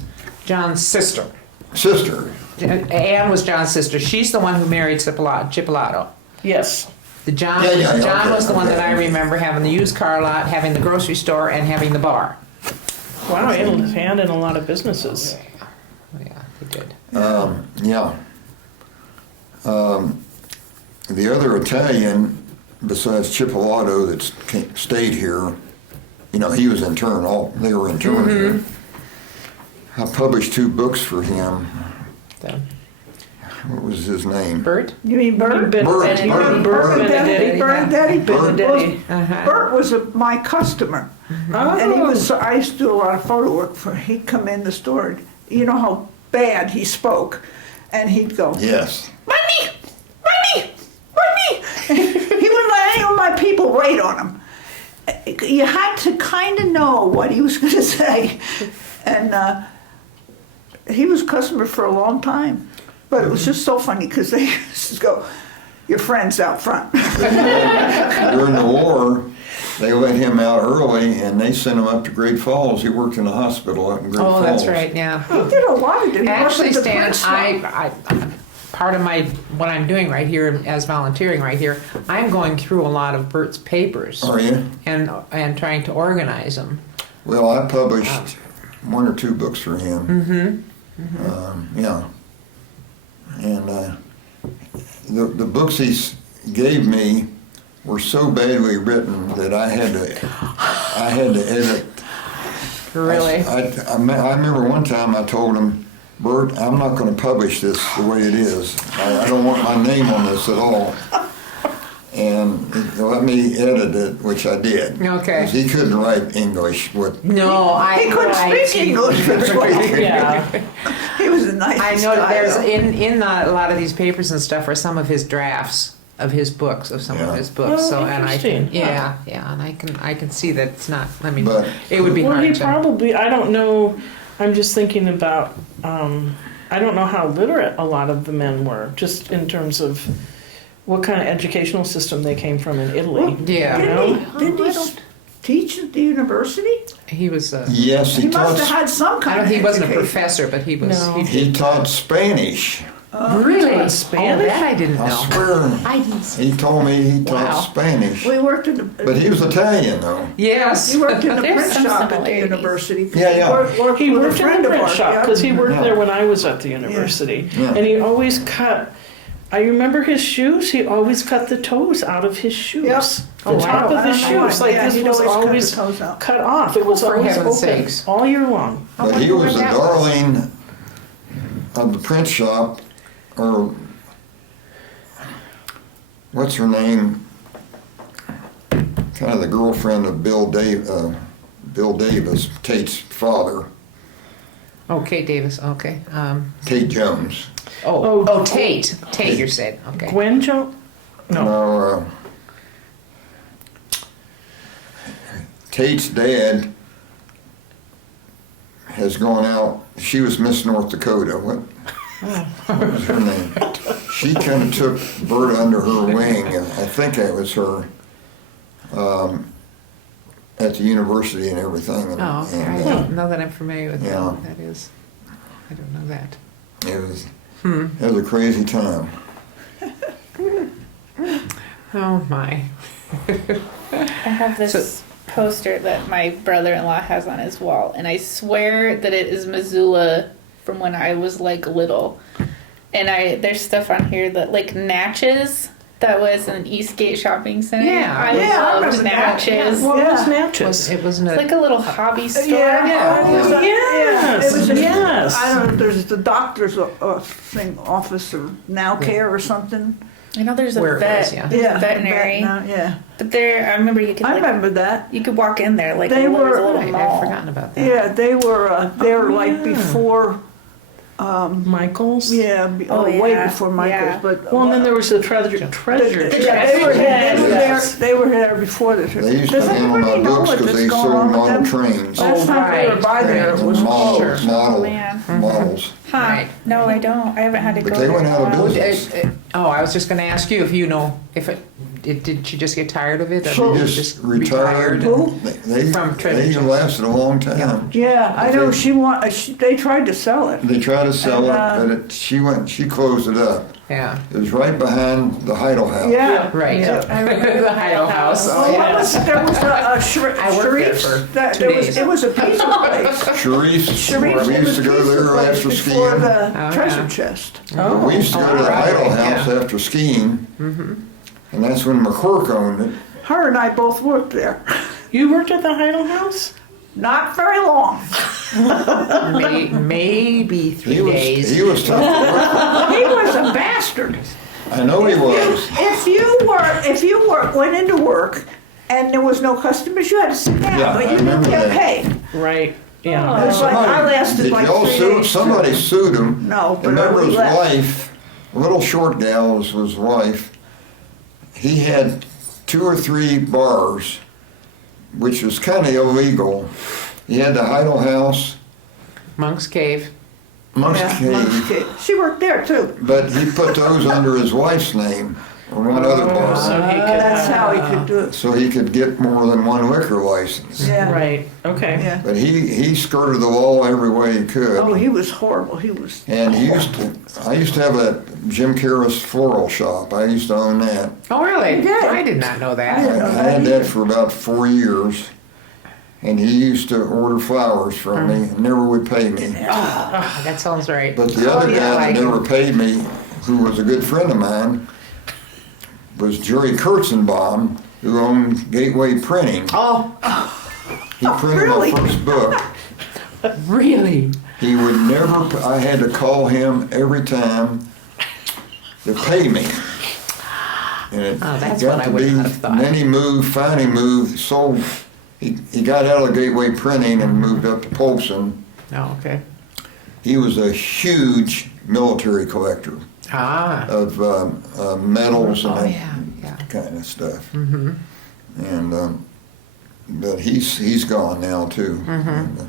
sister. Sister. Ann was John's sister. She's the one who married Chipolato. Yes. The John, Yeah, John okay, was the one okay. that I remember having the used car lot, having the grocery store, and having the bar. Wow, Ann was hand in a lot of businesses. Yeah, he did. Yeah. The other Italian, besides Chipolato, that stayed here, you know, he was intern. They were intern here. I published 2 books for him. So, What was his name? Bert? You mean Bert? Benedetti. Bert. Benedetti. Benedetti. Uh-huh. Bert was my customer. And he was, I used to do a lot of photo work for, he'd come in the store, you know how bad he spoke, and he'd go, Yes. money, money, money. He wouldn't let any of my people wait on him. You had to kind of know what he was going to say. And he was a customer for a long time. But it was just so funny because they used to go, your friend's out front. During the war, they let him out early and they sent him up to Great Falls. He worked in the hospital up in Great Falls. Oh, that's right, yeah. He did a lot of it. Actually, Stan, part of what I'm doing right here as volunteering right here, I'm going through a lot of Bert's papers Are you? and trying to organize them. Well, I published 1 or 2 books for him. Yeah. And the books he gave me were so badly written that I had to edit. Really? I remember one time I told him, Bert, I'm not going to publish this the way it is. I don't want my name on this at all. And he let me edit it, which I did. Okay. 'Cause he couldn't write English. No, He couldn't speak English very well. Yeah. He was a nice I know guy, there's though. in a lot of these papers and stuff are some of his drafts of his books, of some Yeah. of his books. Oh, So and interesting. yeah, and I can see that it's not. I mean, But- it would be Well, he hard to. probably, I don't know, I'm just thinking about, I don't know how literate a lot of the men were, just in terms of what kind of educational system they came from in Italy. Yeah. You know? Didn't he teach at the university? He was. Yes, He must have had some I kind don't. of He wasn't a education. professor, but he was. No. He taught Spanish. Really? taught Oh, Spanish? that I didn't I know. swear. I didn't. He told me he taught Wow. Spanish. We worked in the, But he was Italian, though. Yes. he worked in the There's print some shop at the similarities. university. Yeah, yeah. Worked He with a worked in friend the of print ours, shop yeah. because he worked Yeah. there when I was at the university, Yeah. and he always cut. I remember his shoes. He always cut the toes out of his shoes. Yep. The Oh, top wow. of his I don't know shoes, why. like Yeah, this he'd was always cut the always toes out. cut off. It was For always heaven's open sakes. all year long. But he wonder was a where that was. darling of the print shop, or what's her name? Kind of the girlfriend of Bill Davis, Tate's father, Oh, Kate Davis. Okay. Tate Jones. Oh, Tate. Tate, you said. Okay. Gwen Jo? No. No, Tate's dad has gone out. She was Miss North Dakota. What was her name? She kind of took Bert under her wing. I think that was her at the university and everything. And, Oh, okay. I and, don't know that I'm familiar with Yeah. that. That is. I don't know that. it was a crazy time. Oh my. I have this poster that my brother-in-law has on his wall, and I swear that it is Missoula from when I was like little. And there's stuff on here that like Natchez that was an Eastgate shopping center. Yeah. I Yeah, I loved remember that. Natchez. What Yeah. was Natchez? It wasn't It's like a little hobby store. Yeah. It was a- Yes, it was a- yes. I don't know, there's the doctor's thing, office or Now Care or something. I know there's a Where it vet, was, yeah. there's Yeah. a veterinary, Yeah, but there I remember you could I like, remember that. you could walk in there like They it was were- a little I'd mall. forgotten about that. Yeah, they were like yeah. before, Michael's? Oh, way yeah, before Michael's, yeah. but. Well, and then there was the treasure Yeah, they were chest. there, they were there before the. They used to Does handle my anybody know books what because is they going sold on with model them? trains. Last time we were right, by there, right. it was Models, Oh, man. models. Huh. Right. No, I don't. I haven't had to But go they there went in a out of while. business. I was just going to ask you if you know if did she just get tired of it? Or She did just retired. Who? They From Trader they Joe's. lasted a long time. Yeah, I know, they tried to sell it. They tried to sell And, it, but she closed it up. Yeah. It was right behind the Heidel House. Yeah. Right. Yeah. I remember The Heidel House. Oh, what was it? There was I worked there Sharice, for 2 days. it was a pizza place. Sharice, we used to go there after Before skiing. the treasure yeah. chest. We used to go to the right, Heidel House yeah. after skiing. And that's when McCork owned it. Her and I both worked there. You worked at the Heidel House? Not very long. Maybe 3 days. He was tough to work He was a bastard. with. I know he was. If you went into work and there was no customers, you had to sit down, Yeah, but I you didn't remember get that. paid. Right, yeah. It's like, I lasted Did like y'all 3 sue, days. somebody sued him. No, but Remember we his left. wife, a little short gal was his wife. He had 2 or 3 bars, which was kind of illegal. He had the Heidel House, Monk's Cave. Monk's Yeah, Cave, Monk's Cave. She worked there too. but he put those under his wife's name, or one other bar, So he could That's have- how he could do it. so he could get more than one liquor license. Yeah. Right, okay. Yeah. But he skirted the law every way he could. Oh, he was horrible. He was. And I used to have a Jim Karras floral shop. I used to own that. Oh, really? You did? I did not know I that. had that for about 4 years. And he used to order flowers from me and never would pay me. Oh, that sounds right. But the other yeah, guy like- that never paid me, who was a good friend of mine, was Jerry Kurtzenbaum, who owned Gateway Printing. Oh, He printed really? my first book. really? He would never, I had to call him every time to pay me. And it Oh, that's got what I to would be, not have thought. and then he moved, finally moved, sold, he got out of Gateway Printing and moved up to Polson. Oh, okay. He was a huge military collector Ah. of medals and Oh, that yeah, yeah. kind of stuff. And but he's gone now too. And,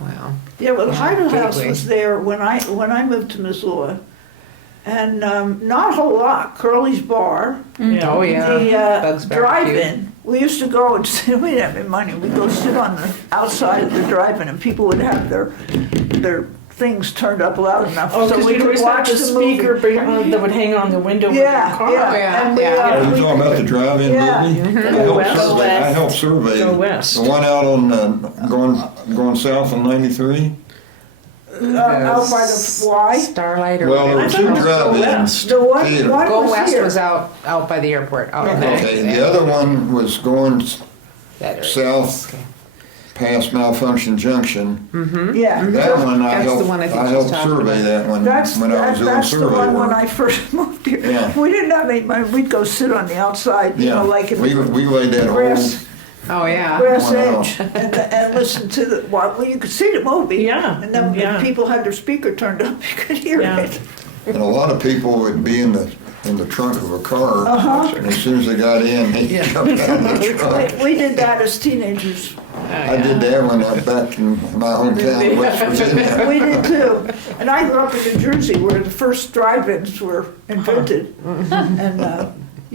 Wow. Yeah, well, the Yeah, Heidel House Gateway. was there when I moved to Missoula, and not a whole lot. Curly's Bar, Yeah. Oh, yeah. the Bugs Barbecue. drive-in. We used to go and sit. We didn't have any money. We'd go sit on the outside of the drive-in, and people would have their things turned up loud enough Oh, so because we you could always had watch the the speaker movie. that would hang on the window of the Yeah, car. yeah. Oh, yeah, And we, yeah. Are you talking about the drive-in Yeah. movie? Go west. I helped survey. Go it. west. The one out on going south on 93. out by the Y. Starlight or Well, there I were thought two it was Go drive-ins. West. The one, Theater. one Go was West here. was out by the airport. Out in that- Okay, the other one was going that area. south Okay. past Malfunction Junction. Yeah. That one I That's the helped. one I think I she's helped talking survey about. that one That's, when I was doing that's the survey one when work. I first moved here. Yeah. We didn't have any money. We'd go sit on the outside, you Yeah, know, like in we laid that whole. grass, Oh, yeah. grass Wow. edge and listen to the, well, you could see the movie. Yeah, And then yeah. if people had their speaker turned up, you could hear Yeah. it. And a lot of people would be in the trunk of a car, and as soon as they got in, they Yeah. jumped out of the trunk. We did that as teenagers. I did that one up back in my hometown of West Virginia. We did too. And I grew up in New Jersey where the first drive-ins were invented. And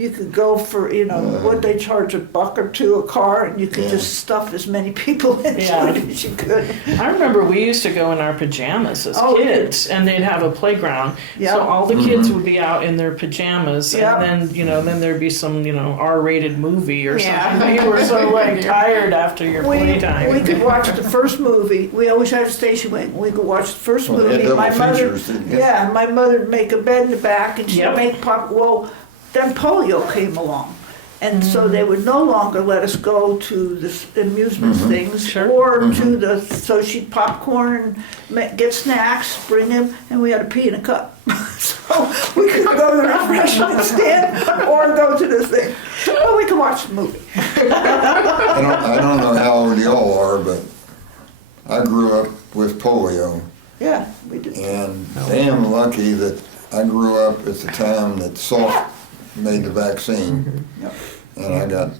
you could go for, you know, what they charge $1 or $2 a car, and you could Yeah. just stuff as many people into Yeah. it as you could. I remember we used to go in our pajamas as Oh, we did. kids, and they'd have a playground. Yeah. So all the kids would be out in their pajamas, Yeah. and then, you know, then there'd be some, you know, R-rated movie or Yeah. something. You were so like tired after your We playtime. could watch the first movie. We always had a station wagon. We could watch the first Well, they had movie. double My mother, features, didn't they? yeah, my mother would make a bed in the back, and she'd Yep. make pop. Well, then polio came along, and so they would no longer let us go to the amusement things Sure. or to the. So she'd popcorn and get snacks, bring them, and we had to pee in a cup. So we could go to the refreshment stand or go to the thing. Well, we could watch the movie. I don't know how old y'all are, but I grew up with polio, Yeah, we did. and damn lucky that I grew up at the time that Salk made the vaccine. Yep. And I got,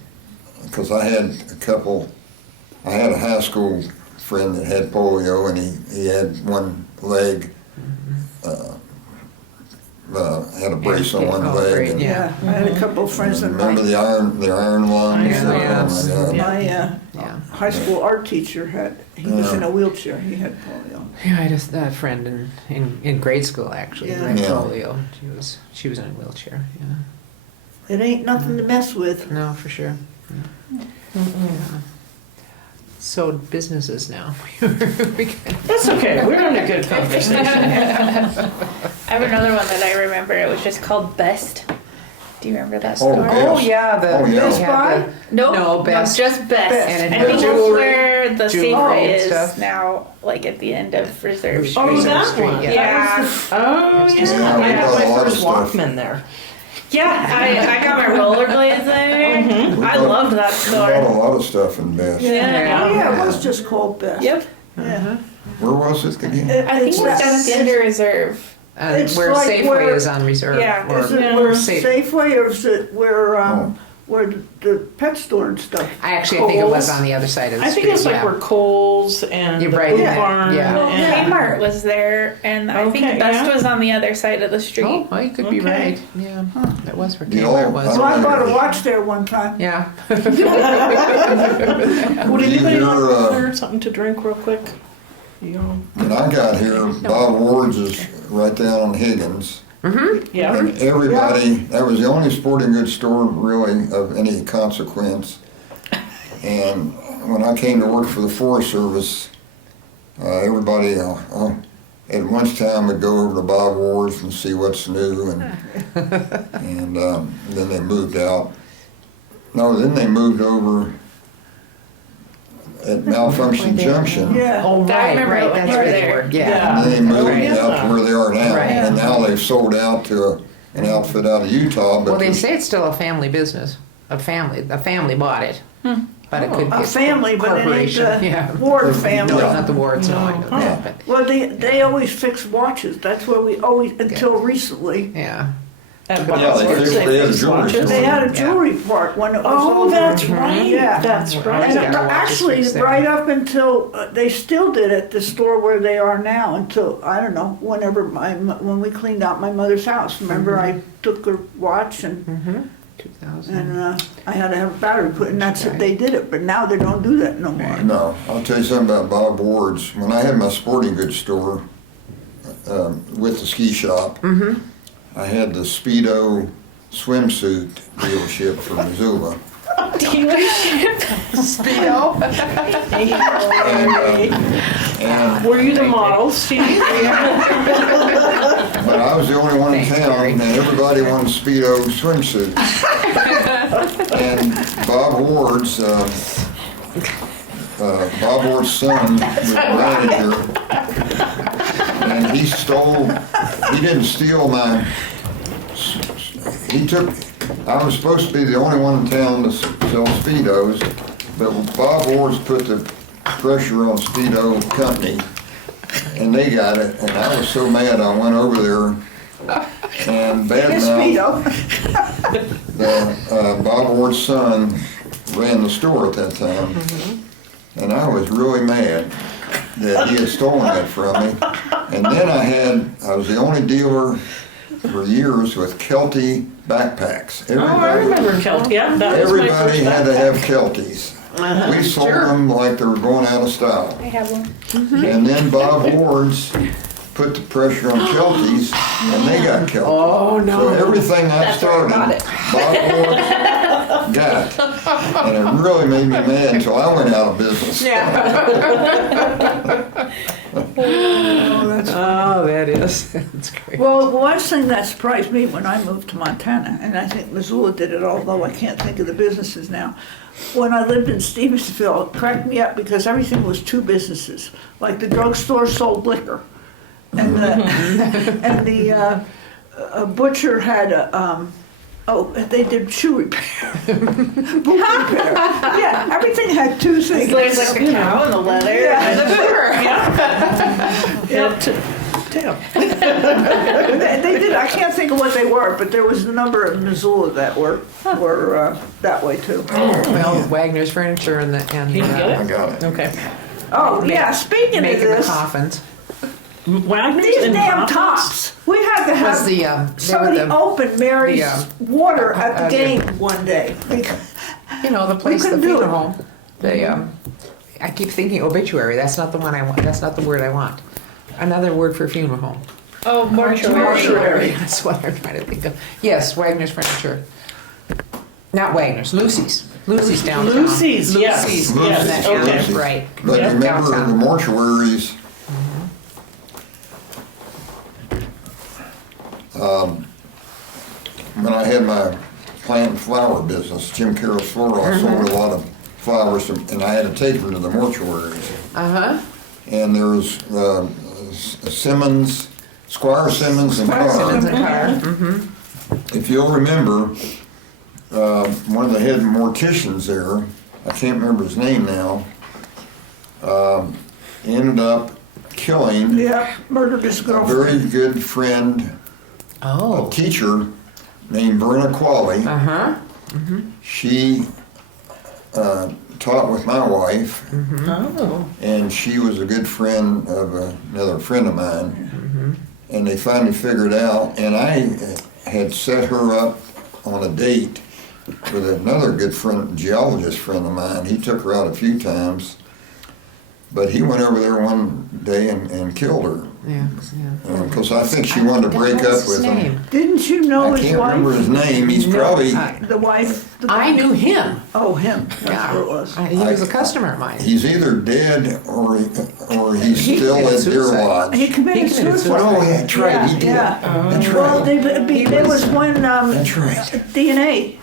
because I had a high school friend that had polio, and he had one leg, had a brace on one leg. great, and- yeah. Yeah, I had a couple of friends that Remember the iron lungs? I know, yeah. Oh my God. my Yeah. high school art teacher he was Yeah. in a wheelchair, he had polio. Yeah, I had a friend in grade school actually who had Yeah. polio. She was in a wheelchair. Yeah. It ain't nothing to mess with. No, for sure. Yeah. So businesses now. That's okay. We're in a good conversation. I have another one that I remember. It was just called Best. Do you remember that store? Best. Oh yeah, the Oh, yeah. they Best had Buy? Nope, No, Best. just Best. Best. And it I had think that's jewelry- where the jewelry Safeway and is stuff. now, like at the end of Reserve Street. Oh, Reserve that Street, one. yeah. Yeah. Oh, It's just- yeah. I Yeah, got we got a my lot of first stuff. Walkman there. Yeah, I got my rollerblades there. We I bought- loved that We bought a store. lot of stuff in Best. Yeah. Oh, yeah, it was just called Best. Yep. Yeah. Where was it again? I think It's it was down at the end of Reserve. It's where like Safeway where- is on reserve. Yeah. or- Is it Yeah. where Safe- Safeway, or is it where, Oh. where the pet store and stuff? I think it was Kohl's. on the other side of the I street. think it's like yeah. where Kohl's and You're the right, Boot yeah, Barn yeah. and Kmart was there, and I think Okay, Best yeah. was on the other side of the street. Oh, well, you could be Okay. right. Yeah, that was where The Kmart old- was. So I bought a watch there one time. Yeah. Would Did anybody you want hear, water, something to drink real quick? You know, When I got here, Bob Ward's is right down on Higgins. yeah. And everybody, that was the only sporting goods store really of any consequence. And when I came to work for the Forest Service, everybody at lunchtime would go over to Bob Ward's and see what's new, and then they moved out. No, then they moved over at Malfunction Junction. Yeah. Oh, I right, remember right. when That's they where were they there. were. Yeah. Yeah. And then they moved Oh, out to where they are now, Right. and now they've sold out to an outfit out of Utah. But Well, they say it's still a family business. A family bought it, but it could be A family, but it ain't corporation. the Yeah. Ward family. Yeah. Not the wards, no, I know No. that, but Well, they always fix watches. That's where we always, until recently. yeah. At Yeah, Bob's they Word, fixed- they had a fix jewelry watches. store. They had a Yeah. jewelry part when it was Oh, over. that's right. Yeah. That's right. And Yeah, watches actually, fixed there. right up until, they still did at the store where they are now until, I don't know, when we cleaned out my mother's house. Remember, I took her watch and 2000. I had to have a battery put in, that's it, they did it, but now they don't do that no more. No, I'll tell you something about Bob Ward's. When I had my sporting goods store with the ski shop, I had the Speedo swimsuit dealership for Missoula. Speedo. And, Were you the model, Steve? but I was the only one in Thanks, town, Gary. and everybody wanted Speedo swimsuits. And Bob Ward's son was manager, and he didn't steal my, I was supposed to be the only one in town to sell Speedos, but Bob Ward's put the pressure on Speedo Company, and they got it, and I was so mad I went over there and badmouthed Speedo. Bob Ward's son ran the store at that time, and I was really mad that he had stolen that from me. And then I was the only dealer for years with Kelty backpacks. Oh, I remember Kelt, yeah, that was my first Everybody had to have backpack. Kelties. We sold them like they were going out of style. I have one. And then Bob Ward's put the pressure on Kelties, and they got Kelties. Oh, no. So everything I That's where I started, got Bob Ward got. And it really made me mad until I went out of business. Oh, that is, that's great. Well, one thing that surprised me when I moved to Montana, and I think Missoula did it, although I can't think of the businesses now. When I lived in Stevensville, it cracked me up because everything was two businesses. Like the drugstore sold liquor, and the butcher had a they did shoe repair, boot repair. Yeah, everything had two things. There's like a cow and the leather and the sugar. Damn. They did. I can't think of what they were, but there was a number in Missoula that were that way too. Well, Wagner's Furniture and You get I it? got it. Okay. Oh yeah. Speaking of making the this, coffins. Wagner's these and damn Coffins? tops. We had to Was have the, they were somebody the, open Mary's water at the the- game one day. you know, the place, the couldn't do funeral it. home. They, I keep thinking obituary. That's not the one I want. That's not the word I want. Another word for funeral home. Oh, mortuary. That's what I'm trying to think of. Yes, Wagner's Furniture. Not Wagner's, Lucy's. Lucy's downtown. Lucy's, yes, Lucy's, yes, that okay. area, right. But Yeah, remember downtown. the mortuaries, when I had my plant and flower business, Jim Carroll's Floral, I sold a lot of flowers, and I had to take them to the mortuaries. Uh-huh. And there was Simmons, Squire Simmons and Simmons and Carr. Carr. If you'll remember, one of the head morticians there, I can't remember his name now, ended up killing Yeah, murdered his a girlfriend. very good friend, a Oh. teacher named Verna Qualley. Uh-huh. She taught with my wife, Oh. and she was a good friend of another friend of mine. And they finally figured out, and I had set her up on a date with another good friend, geologist friend of mine. He took her out a few times, but he went over there one day and killed her. Yeah, yeah. Because I think she wanted to break up with him. Name? Didn't you know I his can't remember wife? his name. He's No, probably, The wife? I knew him. Oh, him. That's Yeah. what it was. He was a customer of mine. he's either dead or he's still committed at Deer suicide. Lodge. He committed committed suicide. Oh, yeah, that's right, he did. Yeah. That's Well, right. there was when That's right. DNA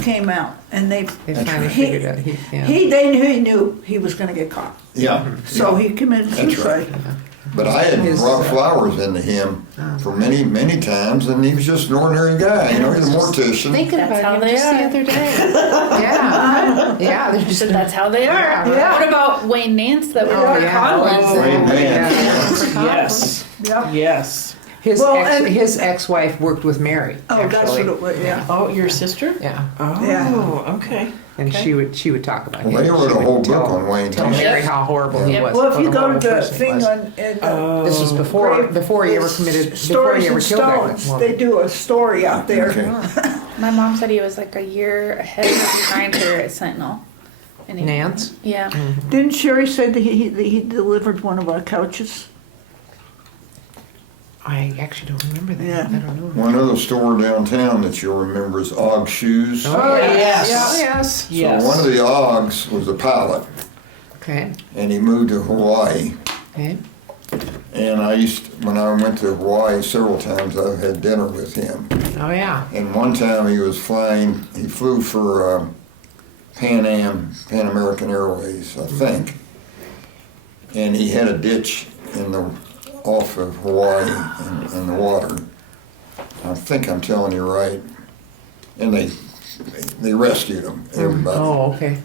came out, and they They That's finally right. figured out. Yeah. they knew he was going to get caught, Yeah. so he committed That's right. suicide. But I had His, brought flowers into him for many, many times, and he was just an ordinary guy. You know, he's a mortician. Thinking That's about how him they just the are. other day. Yeah. Yeah, they're just. So that's how they are. Yeah. What about Wayne Nance that we Oh, were yeah. Conlon? Wayne Nance. Yes. Yep. Yes. His Well, ex, and- his ex-wife worked with Mary. Oh, that's actually. what it was. Yeah. Oh, your sister? Yeah, Oh, Yeah. okay. and Okay. she would talk about Well, him. they wrote She a would whole tell- book on Wayne Tell Nance. Mary how horrible he Yep. was. Well, if what you a go to horrible the person he thing was. on, This was before he ever committed, before Stories he ever and killed Stones, that they woman. do a story out there. Okay. My mom said he was like a year ahead or behind her at Sentinel. And he- Nance? Yeah. Didn't Sherry say that he delivered one of our couches? I actually don't remember that. Yeah. I don't know. One other store downtown that you'll remember is Og Shoes. Oh, yes. Yeah, yes. Yes. So one of the Oggs was a pilot, Okay, and he moved to Hawaii. okay. And when I went to Hawaii several times, I had dinner with him. Oh, yeah. And one time he flew for Pan American Airways, I think. And he had a ditch off of Hawaii in the water. I think I'm telling you right. And they rescued him, everybody. Oh, okay.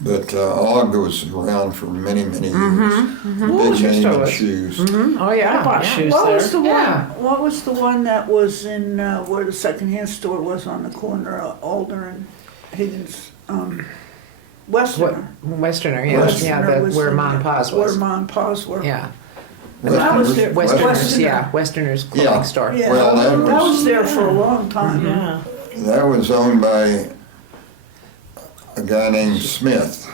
But Og was around for many, many years. Oh, Big sure name still in is. shoes. Oh, yeah. I bought yeah. shoes What was there. the Yeah. What was the one that was in where the secondhand store was on the corner of Alder and Higgins? What, Westerner. Westerner, yeah. Westerner Yeah, was where in Mom there, and Pa's Where was. Mom and Pa's were. Yeah. I was there. Westerners, yeah, Westerners Yeah. clothing store. Yeah, Well, that that was- was there for a long time. Yeah. That was owned by a guy named Smith,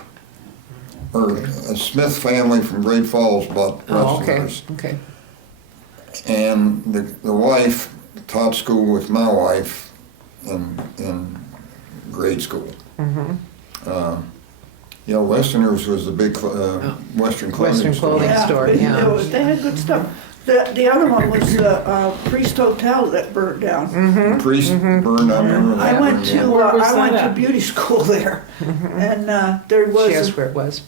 or a Smith family from Great Falls bought Oh, okay, Westerners. okay. And the wife taught school with my wife in grade school. You know, Westerners was the big Western clothing Western store. clothing. store, yeah. They had good stuff. The other one was the Priest Hotel that burned down. The priest burned up. I went to Where was I went that to at? beauty school there, and there She was asked where it was.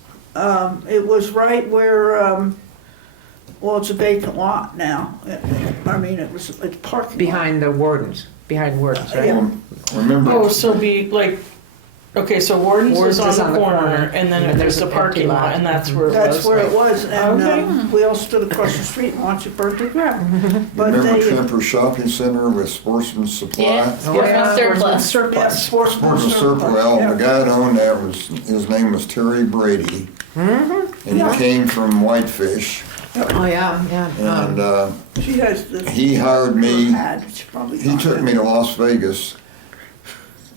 it was right where well, it's a vacant lot now. I mean, it's parking lot. Behind the Wardens, right? Yeah. Remember, Oh, so be like, okay, so Warden's is Warden's on the corner, and then there's the an empty parking lot, lot. and that's where it was. That's where it was, and Okay. we all stood across the street and watched it burn to the ground. But remember they, Tremper Shopping Center with Sportsman's Supply? Yeah, Oh, Sportsman's yeah. surplus. yeah, Surplus. Sportsman's Surplus. Well, the guy that owned that his name was Terry Brady, and he came from Whitefish, Oh, yeah, yeah. and She has the. he hired me. She probably He got took it. me to Las Vegas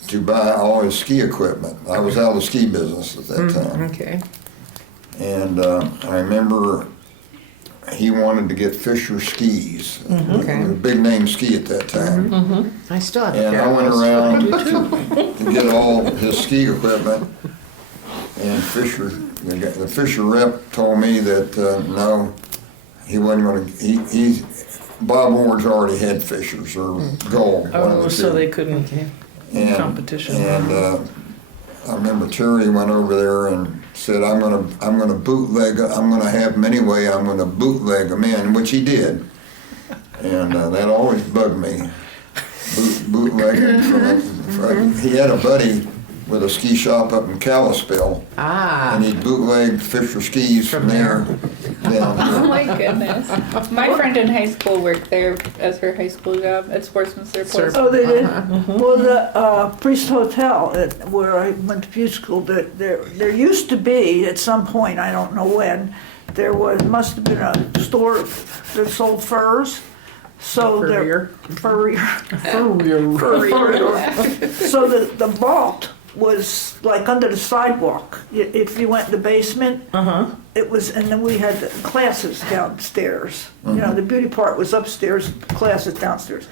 to buy all his ski equipment. I was out of the ski business at that time. Okay. And I remember he wanted to get Fisher skis. Okay. It was a big name ski at that time. I still have a And pair I of went those. around to get all his ski equipment. And the Fisher rep told me that no, he wasn't going to. Bob Ward's already had Fishers or Gold. one of Oh, the so two. they couldn't, And- competition. And I remember Terry went over there and said, I'm gonna bootleg, I'm gonna have them anyway, I'm gonna bootleg them in, which he did. And that always bugged me, bootlegging he had a buddy with a ski shop up in Kalispell, Ah, and he bootlegged Fisher skis from there down Oh here. my goodness. My friend in high school worked there as her high school job at Sportsman's Surplus. Oh, they did? Uh-huh. Well, the Priest Hotel, where I went to beauty school, there used to be, at some point, I don't know when, must have been a store that sold furs. So Furrier. Furrier. So the vault was like under the sidewalk. If you went in the basement, it was, and then we had the classes downstairs. You know, the beauty part was upstairs, classes downstairs.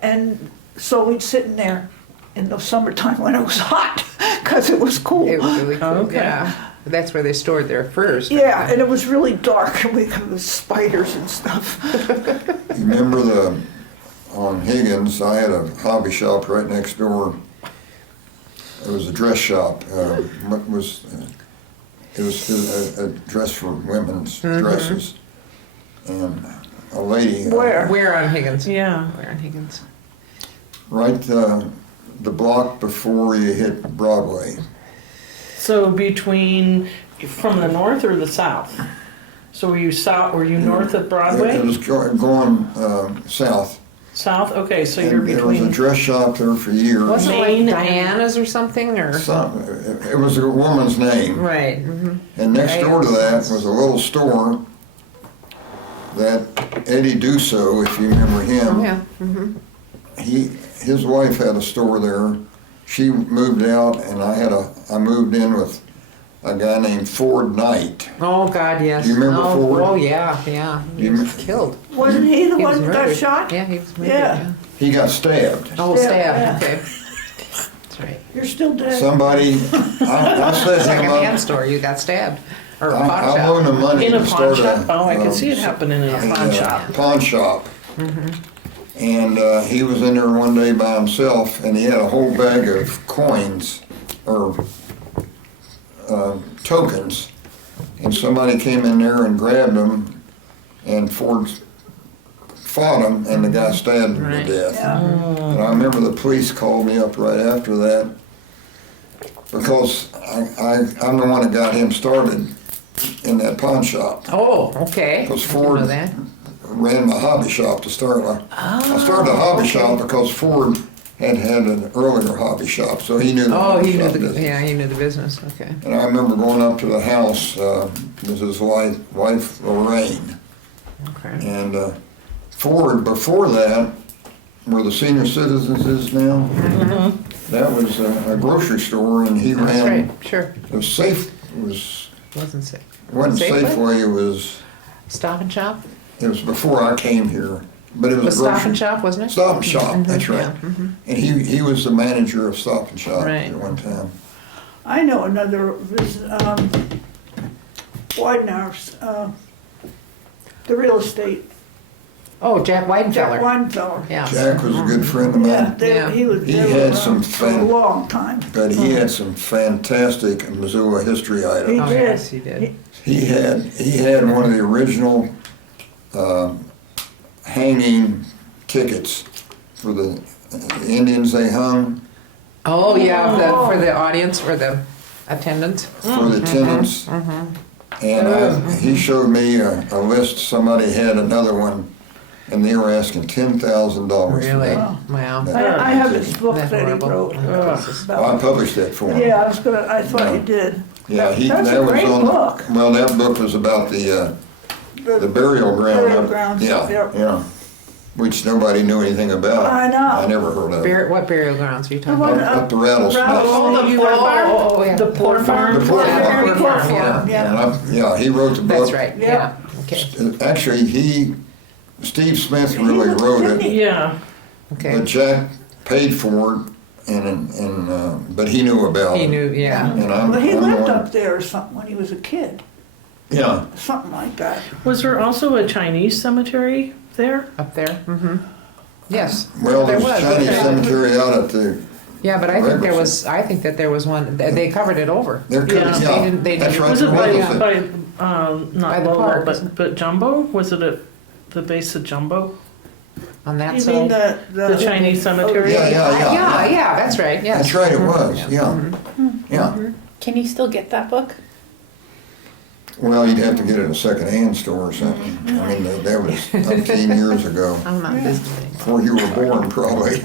And so we'd sit in there in the summertime when it was hot, because it was cool. it was really cool, Okay. yeah. That's where they stored their furs. Yeah, and it was really dark, and we had the spiders and stuff. You remember on Higgins, I had a hobby shop right next door. It was a dress shop. It was a dress for women's dresses. And a lady. Where? Where on Higgins? Yeah. Where on Higgins? Right the block before you hit Broadway. So between, from the north or the south? So were you south, were you north of It Broadway? was going south. South, okay, so you're And there was a between, dress shop there for years. Wasn't it Maine like and- Diana's or something, or? It was a woman's name. Right, mhm. And next door to that was a little store that Eddie Dusso, if you remember him, Oh, yeah, mhm. his wife had a store there. She moved out, and I moved in with a guy named Ford Knight. Oh, God, yes. Do you remember Oh, Ford? oh, yeah, yeah. He You was rem- killed. Wasn't he the He was one that got murdered. shot? Yeah, he was murdered, Yeah. yeah. He got stabbed. Oh, Yeah, stabbed, yeah. okay. That's right. You're still dead. Somebody, I set him Second-hand up. store, you got stabbed. Or a pawn I loaned shop. him money in a to pawn start shop? Oh, I can see it a happening in a pawn shop. pawn shop. And he was in there one day by himself, and he had a whole bag of coins or tokens. And somebody came in there and grabbed them, and Ford fought him, and the guy stabbed him Right. to death. Yeah. And I remember the police called me up right after that, because I'm the one that got him started in that pawn shop. Oh, okay. Because Didn't know Ford that. ran my hobby shop to start with. I started a hobby shop because Ford had an earlier hobby shop, so he knew the Oh, hobby he knew shop the, business. yeah, he knew the business, okay. And I remember going up to the house, with his wife Lorraine. Okay. And before that, where the senior citizens is now, that was a grocery store, and he That's ran. right, sure. It was Wasn't safe. it wasn't Safeway? Safeway. It was. Stop and Shop? It was before I came here, but it was Was a grocery. Stop and Shop, wasn't it? Stop and Shop. Mhm, That's right. yeah, mhm. And he was the manager of Stop and Shop Right. at one time. I know another, Widener's, the real estate, Oh, Jack Jack Weidenfeller. Weinfeller. Yeah. Jack was a good friend of mine. Yeah, Yeah. he was, He they had were some around for a fan- long time. But he had some fantastic Missoula history He items. Oh, did. yes, he did. He had one of the original hanging tickets for the Indians they hung Oh, yeah, for the audience or the attendants. for the tenants. And he showed me a list. Somebody had another one, and they were asking $10,000 for Really? that. Wow. I have his book That's that he horrible. wrote. Well, I about- published that for him. Yeah, I thought Yeah. you did. Yeah, That's that a was great on. book. Well, that book was about the burial ground. Burial grounds, Yeah, yep. yeah. Which nobody knew anything about. I know. I never heard of it. What burial grounds are you talking The one about? Up the rattlesnake. Oh, the poor farm? yeah. The poor farm? The Poor Farm. Poor Farm, yeah. Yeah. Yeah, he wrote the book. That's right, yeah. Yeah. Okay, Actually, Steve Smith really He was- wrote didn't it, he? Yeah. but okay. Jack paid for it, but he knew about He it. knew, yeah. And I'm, Well, he I'm lived going- up there or something when he was a kid, Yeah, something like that. Was there also a Chinese cemetery there? Up there, mm-hmm. Yes. well, There there's a was, Chinese okay. cemetery out at the, Yeah, but I think there Records. was, I think that there was one, they covered it over. there could, Yeah. yeah, They didn't- they that's didn't- right. Was it there by, was a- by By not the Lolo, park. but Jumbo? Was it at the base of Jumbo? On that You mean side. The Chinese cemetery? Yeah, Yeah, that's right, yes. That's right, it Mhm. was, yeah, yeah. Can you still get that book? Well, you'd have to get it at a secondhand store or something. I mean, that was umpteen years ago, I'm not visiting. before you were born, probably.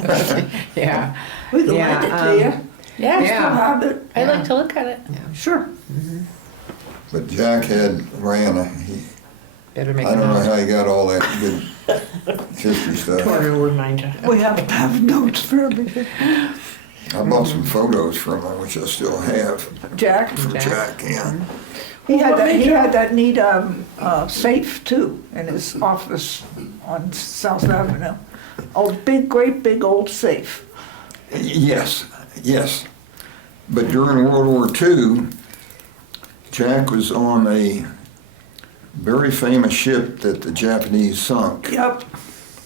Yeah, We can Yeah, lend it to you. Yeah. Still Yeah. have it. I'd like to look at it. Sure. But Jack ran better make I a don't know note. how he got all that good history stuff. Trying to remind you. We have to have notes for everything. I bought some photos from him, which I still have, Jack, from Jack, yeah. he had that neat safe too in his office on South Avenue. Oh, great big old safe. Yes, yes. But during World War II, Jack was on a very famous ship that the Japanese sunk. Yep.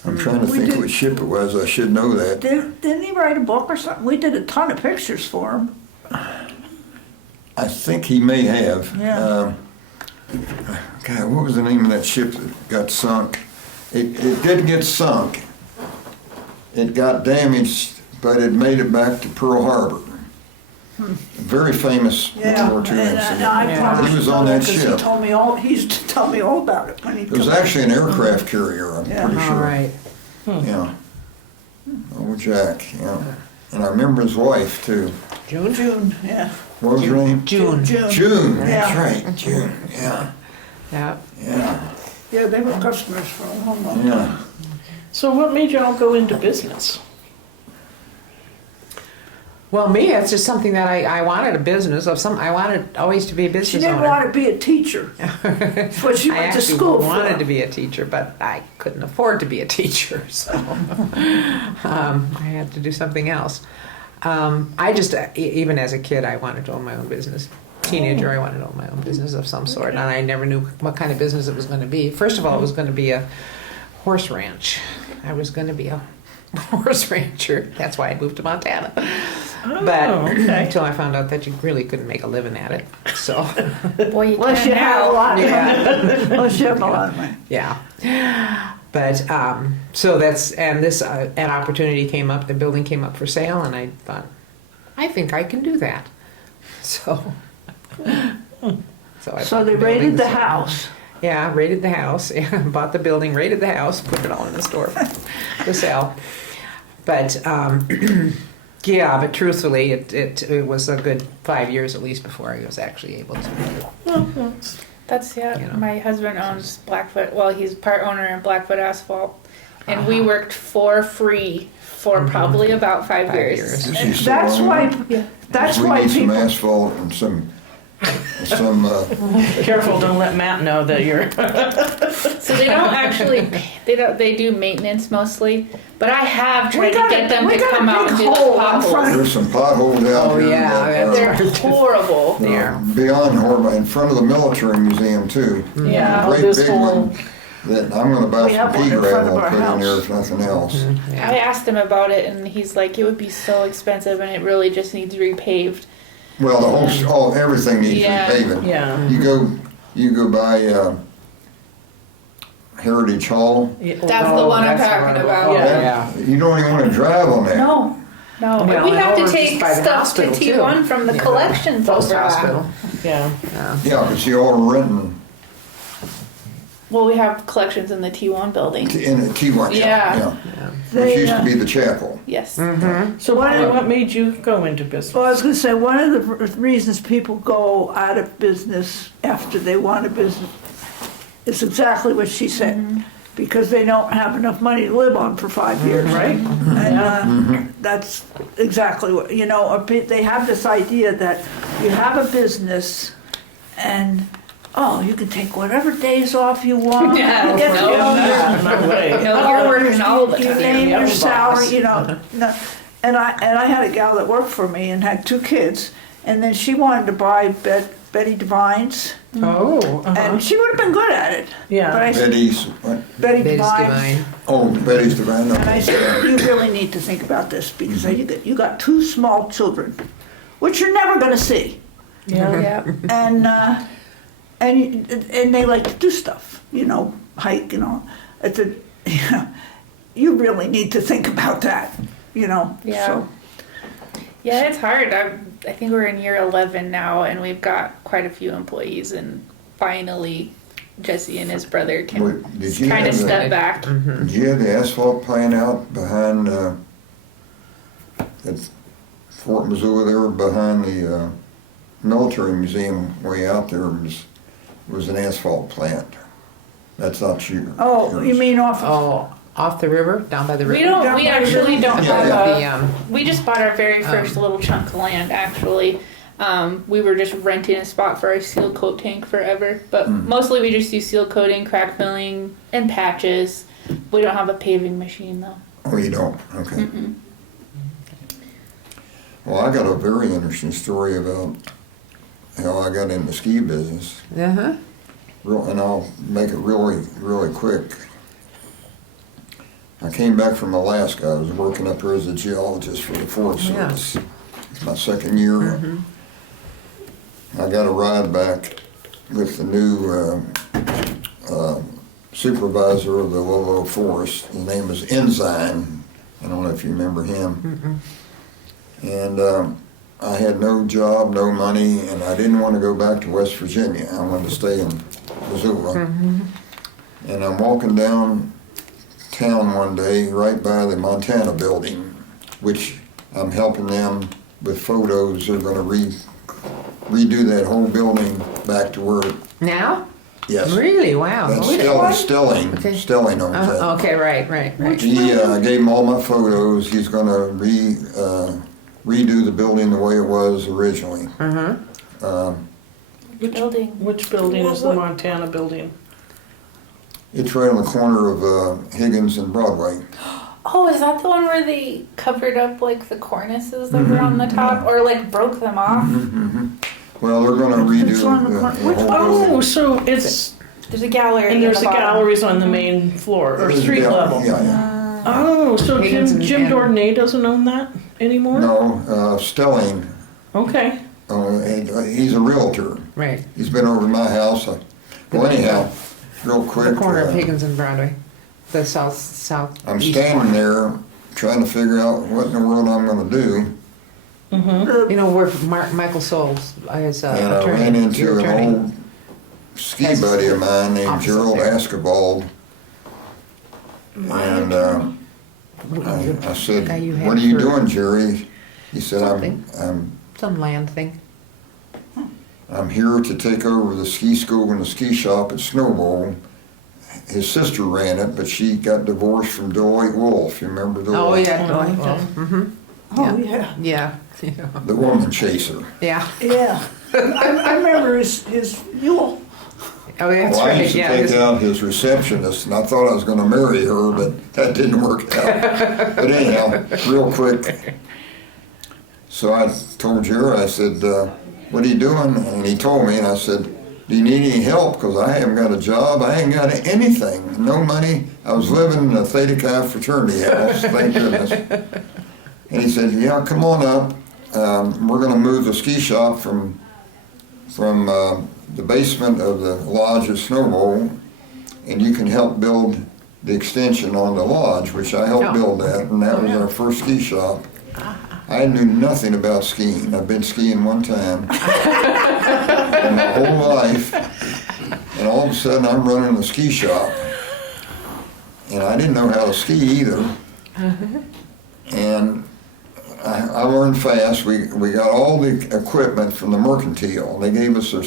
I'm trying to We think did- what ship it was. I should know that. Didn't he write a book or something? We did a ton of pictures for him. I think he may have. Yeah. God, what was the name of that ship that got sunk? It did get sunk. It got damaged, but it made it back to Pearl Harbor. Very famous Yeah. World War II And incident. I Yeah. promised He was to on know that 'cause ship. He used to tell me all about it when he It was actually an aircraft carrier, I'm Yeah. pretty All sure. right. Yeah. Oh, Jack, yeah. And I remember his wife too. June? June, yeah. What was her name? June. June, that's Yeah. right, June, yeah, Yeah. yeah, Yeah, they were customers for a long, long time. yeah. So what made y'all go into business? Well, me, it's just something that I wanted a business of some, I wanted always to be a She business didn't owner. want to be a teacher. That's what she I went to actually school for. wanted to be a teacher, but I couldn't afford to be a teacher, so I had to do something else. I just, even as a kid, I wanted to own my own business. Teenager, I wanted to own my own business of some sort, and I never knew what kind of business it was going to be. First of all, it was going to be a horse ranch. I was going to be a horse rancher. That's why I moved to Montana. But okay. until I found out that you really couldn't make a living at it, so. Boy, you Unless can you had a now. lot of money. Yeah. Unless you have a lot of money. Yeah. But so that's, and this an opportunity came up, the building came up for sale, and I thought, I think I can do that. So I So bought they the raided the buildings. house. Yeah, raided the house, yeah, bought the building, raided the house, put it all in the store to sell. But yeah, but truthfully, it was a good 5 years at least before I was actually able to. That's That's, You know. my husband owns Blackfoot, well, he's part owner in Blackfoot Asphalt. And we worked for free for probably about 5 5 years. years. This And- is so That's long. why, Yeah. that's We why need some people, asphalt and some, Careful, don't let Matt know that you're. So they don't actually, they do maintenance mostly, but I have tried to get them to come out and do the potholes. there's some potholes out Oh, here. yeah, that, They're horrible. There. Beyond horrible, in front of the military museum too. Yeah, A great this big whole- one that I'm gonna buy We some have one pea in front gravel of and our put in there house. if nothing else. I asked him about it and he's like, it would be so expensive and it really just needs repaved. Well, the whole, everything needs Yeah. repaving. Yeah. You go by, Heritage Hall. That's the one I'm that's talking the one. about. Oh, Yeah. yeah. You don't even wanna drive on that. No, no. No, we and have to over just take by the stuff to hospital, too. T1 from the Yeah. collections Post over hospital. Yeah. Yeah. Yeah, but you all renting Well, we have collections in the T1 building. in a T1, Yeah. yeah. They, Which used to be the chapel. Yes. So what made you go into business? well, I was gonna say, one of the reasons people go out of business after they want a business is exactly what she said. Because they don't have enough money to live on for 5 years. Right? And that's exactly what, they have this idea that you have a business and, oh, you can take whatever days off you want. Yeah, You get no, to- No way. No, you're working all the You time. name You're your the salary, boss. no. And I had a gal that worked for me and had 2 kids, and then she wanted to buy Betty Devine's, Oh, uh-huh. and she would have been good at it. But Yeah. I said, Betty's, what? Betty Betty's Devine's. Divine. Oh, Betty's Divine. And I said, you really need to think about this, because you got 2 small children, which you're never gonna see. Yeah. Yeah. And they like to do stuff, hike, I said, you really need to think about that, Yeah. so. Yeah, it's hard. I think we're in year 11 now, and we've got quite a few employees, and finally, Jesse and his brother can Wait, did you kind of have the- step back. Did you have the asphalt plant out behind, at Fort Missoula there, behind the, military museum way out there was an asphalt plant? That's not you. Oh, you mean off of, Oh, off the river, down by the river. We actually don't Yeah, have yeah. a, we just bought our very first little chunk of land, actually. We were just renting a spot for our seal coat tank forever, but mostly we just do seal coating, crack filling, and patches. We don't have a paving machine though. Oh, you don't? Okay. Well, I got a very interesting story about how I got in the ski business. Uh-huh. And I'll make it really, really quick. I came back from Alaska. I was working up there as a geologist for the Forest Yeah. Service. It's my second year. I got a ride back with the new supervisor of the Lolo Forest. His name is Ensign. I don't know if you remember him. And I had no job, no money, and I didn't want to go back to West Virginia. I wanted to stay in Missoula. And I'm walking down town one day, right by the Montana building, which I'm helping them with photos. They're going to redo that whole building back to where, Now? yes. Really? Wow. That's Which Stelling. one? Okay. Stelling owns that. Okay, right. He gave him all my photos. He's going to redo the building the way it was originally. Which building is the Montana building? It's right on the corner of Higgins and Broadway. Oh, is that the one where they covered up like the cornices that were on the top, or like broke them off? Well, they're going to redo It's on the the corner. whole Oh, building. so it's, There's a gallery. and in there's the the bottom. galleries on the main floor, or There's a street gallery, level? Yeah. Oh, so Higgins Jim and- Dornay doesn't own that anymore? No, Stelling, Okay. and, he's a realtor. Right. He's been over to my house. Well, anyhow, real quick. The corner of Higgins and Broadway. The south. I'm east standing corner. there trying to figure out what in the world I'm going to do. You know where Michael Souls is And I attorney. ran into your an attorney. old ski That's buddy of mine named opposite Gerald there. Askebald. And I Guy said, you "What had are you for doing, Jerry?" He said, something. I'm Some land thing. I'm here to take over the ski school and the ski shop at Snowball. His sister ran it, but she got divorced from Dwight Wolf. You remember Dwight? Oh, yeah. Oh, Well, okay. mhm. Oh, yeah, Yeah. The woman chaser. Yeah. yeah. I remember his mule. Oh, yeah, that's Well, I right. used to Yeah. take out his receptionist, and I thought I was going to marry her, but that didn't work out. But anyhow, real quick. So I told Jerry, I said, what are you doing? And he told me, and I said, do you need any help? Because I haven't got a job. I ain't got anything. No money. I was living in a Theta Chi fraternity house, thank goodness. And he said, yeah, come on up. We're going to move the ski shop from the basement of the lodge at Snowball, and you can help build the extension on the lodge, which I helped build that, and that was our first ski shop. I knew nothing about skiing. I've been skiing one time in my whole life, and all of a sudden I'm running a ski shop, and I didn't know how to ski either. And I learned fast. We got all the equipment from the mercantile. They gave us their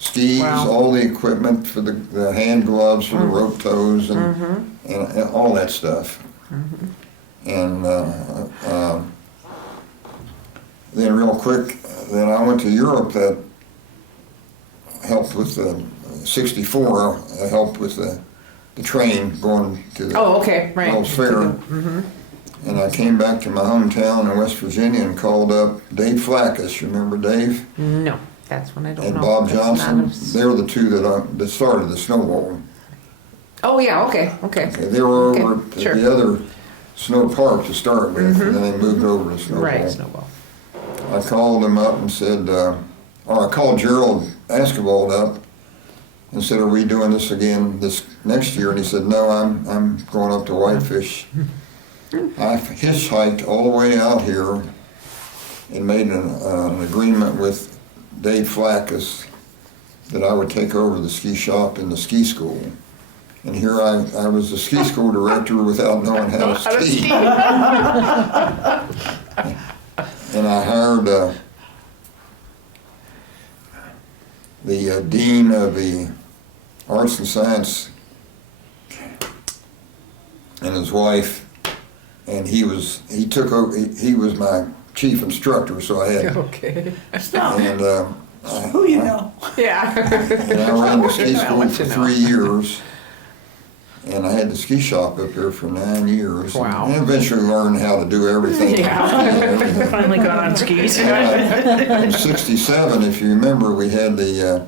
skis, Wow. all the equipment for the hand gloves, for the rope toes, and all that stuff. And then real quick, then I went to Europe. That helped with the 64. I helped with the train going to the Oh, okay, right. World's Fair. Mm-hmm. And I came back to my hometown in West Virginia and called up Dave Flackus. You remember Dave? No, that's one I don't And know. Bob That's Johnson. not a- They were the two that started the snowball. Oh, yeah, okay. Okay, they were over Okay, at sure. the other snow park to start with, and then they moved over to snowball. Right, snowball. I called him up and said, or I called Gerald Askewald up and said, are we doing this again this next year? And he said, no, I'm going up to Whitefish. I hitchhiked all the way out here and made an agreement with Dave Flackus that I would take over the ski shop and the ski school. And here I was the ski school director without knowing how to ski. And I hired the dean of the arts and science and his wife, and he was my chief instructor, so I had, Okay. and Who you know? Yeah. and I ran the ski I'll school let for you know. 3 years, and I had the ski shop up there for 9 years. Wow. And eventually learned how to do everything. Yeah. Finally got on skis. In 67, if you remember, we had the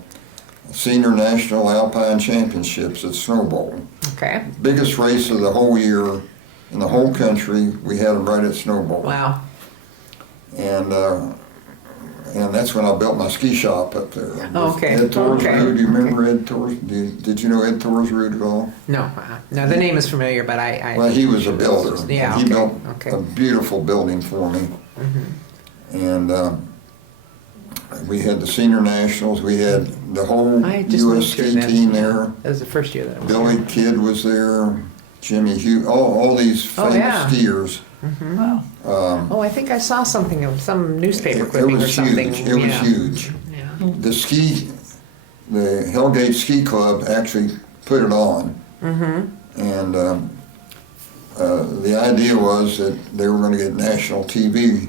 Senior National Alpine Championships at Snowball. Okay. Biggest race of the whole year in the whole country. We had them right at Snowball. Wow. And that's when I built my ski shop up there. With Okay, Ed Torsrud, okay, do you remember Ed Torsrud? Did you know Ed Torsrud at all? No, no, the name is familiar, but I. Well, he was a builder. Yeah, He okay, built okay. a beautiful building for me. And we had the senior nationals. We had the whole I just U.S. moved here ski then. team there. That was the first year that I was Billy here. Kidd was there. Jimmy Hughes. All these Oh, famous yeah. skiers. Wow. Oh, I think I saw something of some newspaper It clipping or was something. huge. It was Yeah. huge. Yeah. The Hellgate Ski Club actually put it on. And the idea was that they were going to get national TV.